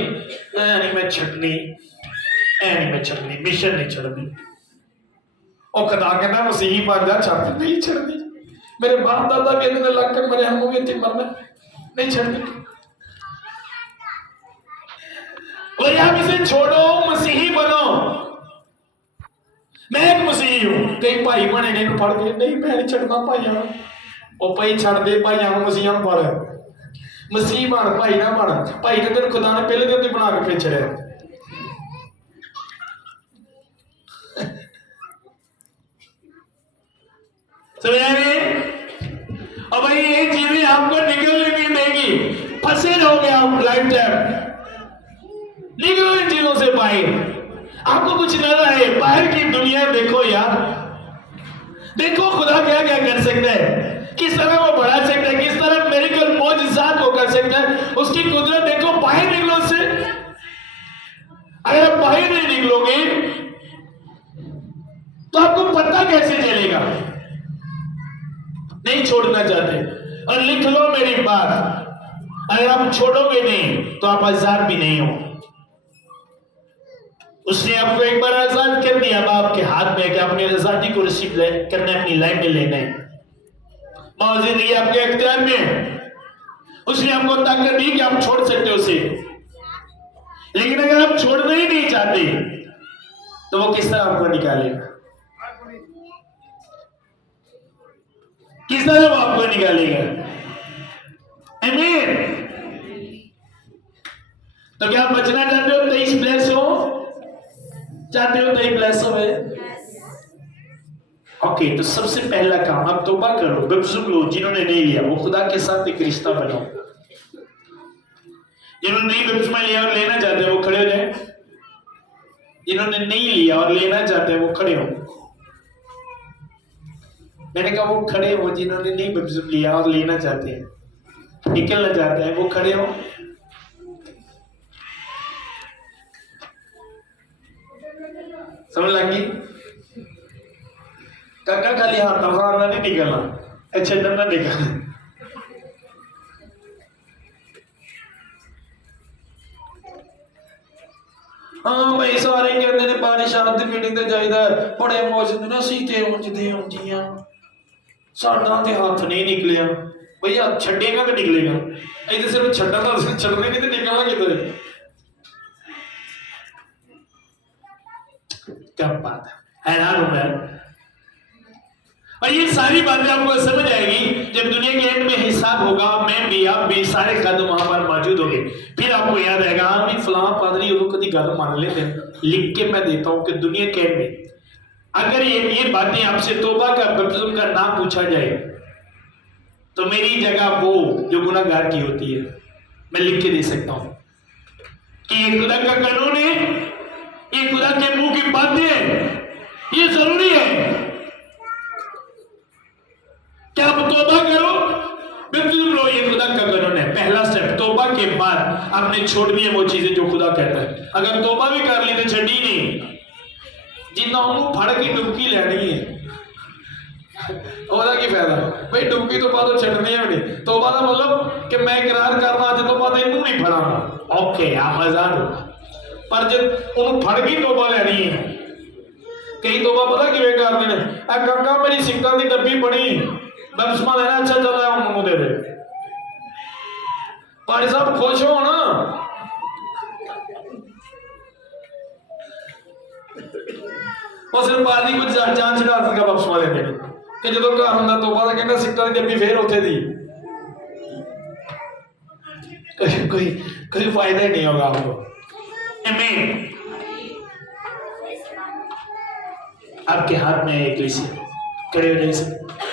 नहीं मैं छटनी, मिशन नहीं छड़नी। और खुदा कहना मसीही बन जा, छट नहीं छड़नी। मेरे बाप दादा कहते लग कर मरे, हम भी इतने मरना नहीं छड़नी। और आप इसे छोड़ो, मसीही बनो। मैं एक मसीही हूं, कई भाई बने ने पढ़ के, नहीं मैं नहीं छड़ना भाइयों, और भाई छड़ दे भाइयों मसीहा पढ़, मसीह बन, भाई ना बन। भाई तो तेरे खुदा ने पहले दिन ही बना के भेज रहा है। और भाई ये चीजें आपको निकलने नहीं देगी, फंसे रहोगे आप लाइफ टाइम। निकलो इन चीजों से बाहर। आपको कुछ नजर है, बाहर की दुनिया देखो यार, देखो खुदा क्या क्या कर सकता है, किस तरह वो बढ़ा सकता है, किस तरह मेडिकल मौजज़ात वो कर सकता है, उसकी कुदरत देखो। बाहर निकलो उससे। अगर आप बाहर नहीं निकलोगे तो आपको पता कैसे चलेगा? नहीं छोड़ना चाहते, और लिख लो मेरी बात, अगर आप छोड़ोगे नहीं तो आप आजाद भी नहीं हो। उसने आपको एक बार आजाद कर दिया, अब आपके हाथ में कि अपनी आजादी को रिसीव करना, अपनी लाइफ में लेना है। जिंदगी आपके अख्तियार में है। उसने आपको ताकत दी कि आप छोड़ सकते हो उसे, लेकिन अगर आप छोड़ना ही नहीं चाहते तो वो किस तरह आपको निकालेगा? किस तरह वो आपको निकालेगा? आमीन। तो क्या आप बचना चाहते हो? 23 ब्लेस हो चाहते हो? 23 ब्लेस हो ओके। तो सबसे पहला काम, आप तौबा करो, बपतिस्मा लो। जिन्होंने नहीं लिया वो खुदा के साथ एक रिश्ता बनाओ। जिन्होंने नहीं बपतिस्मा लिया और लेना चाहते हैं वो खड़े हो जाए। जिन्होंने नहीं लिया और लेना चाहते हैं वो खड़े हो। मैंने कहा वो खड़े हो जिन्होंने नहीं बपतिस्मा लिया और लेना चाहते हैं, निकलना चाहते हैं, वो खड़े हो। समझ लगी? काका खाली हाथ दफा नहीं निकलना, अच्छा ना निकलना। हाँ भाई सारे कहते ने पानी शांति मीटिंग ते जाइदा बड़े मौज ने ना सीते उंजदे उंजियां साडा ते हाथ नहीं निकलिया भैया छड़ेगा तो निकलेगा इधर सिर्फ छड्डा तो छड़ने नहीं तो निकलना किधर क्या बात है, हैरान हूं मैं। और ये सारी बातें आपको समझ आएगी जब दुनिया के एंड में हिसाब होगा, मैं भी आप भी सारे कदम वहां पर मौजूद होंगे, फिर आपको याद आएगा हाँ भी फलां पादरी वो कभी गल मान लेते हैं। लिख के मैं देता हूं कि दुनिया के एंड में अगर ये बातें आपसे तौबा का बपतिस्मा का नाम पूछा जाए तो मेरी जगह वो जो गुनाहगार की होती है मैं लिख के दे सकता हूं कि ये खुदा का कानून है, ये खुदा के मुंह की बातें हैं, ये जरूरी है कि आप तौबा करो, बपतिस्मा लो, ये खुदा का कानून है। पहला स्टेप तौबा के बाद आपने छोड़ दिए वो चीजें जो खुदा कहता है। अगर तौबा भी कर ली तो छड़ी नहीं, जिन्ना उन्होंने फड़ के डुबकी लैनी है ओदा की फायदा भाई, डुबकी तो बाद छड़नी है नहीं। तौबा का मतलब कि मैं इकरार करना अज तो बाद इनू नहीं फड़ांगा, ओके आप आजाद हो, पर जब उन्होंने फड़ के तौबा लैनी है। कई तौबा पता किवें करदे ने, आ काका मेरी सिक्का दी डब्बी बनी बपतिस्मा लेना, अच्छा चल रहा हूं दे दे, भाई साहब खुश हो ना। वो सिर्फ पादरी को जान चढ़ा देगा बपतिस्मा लेने की कि जो घर होंगे तो बाद कहना सिक्का दी डब्बी फिर उत्थे दी, कोई फायदा ही नहीं होगा आपको। आमीन। आपके हाथ में एक खड़े हो जाइए।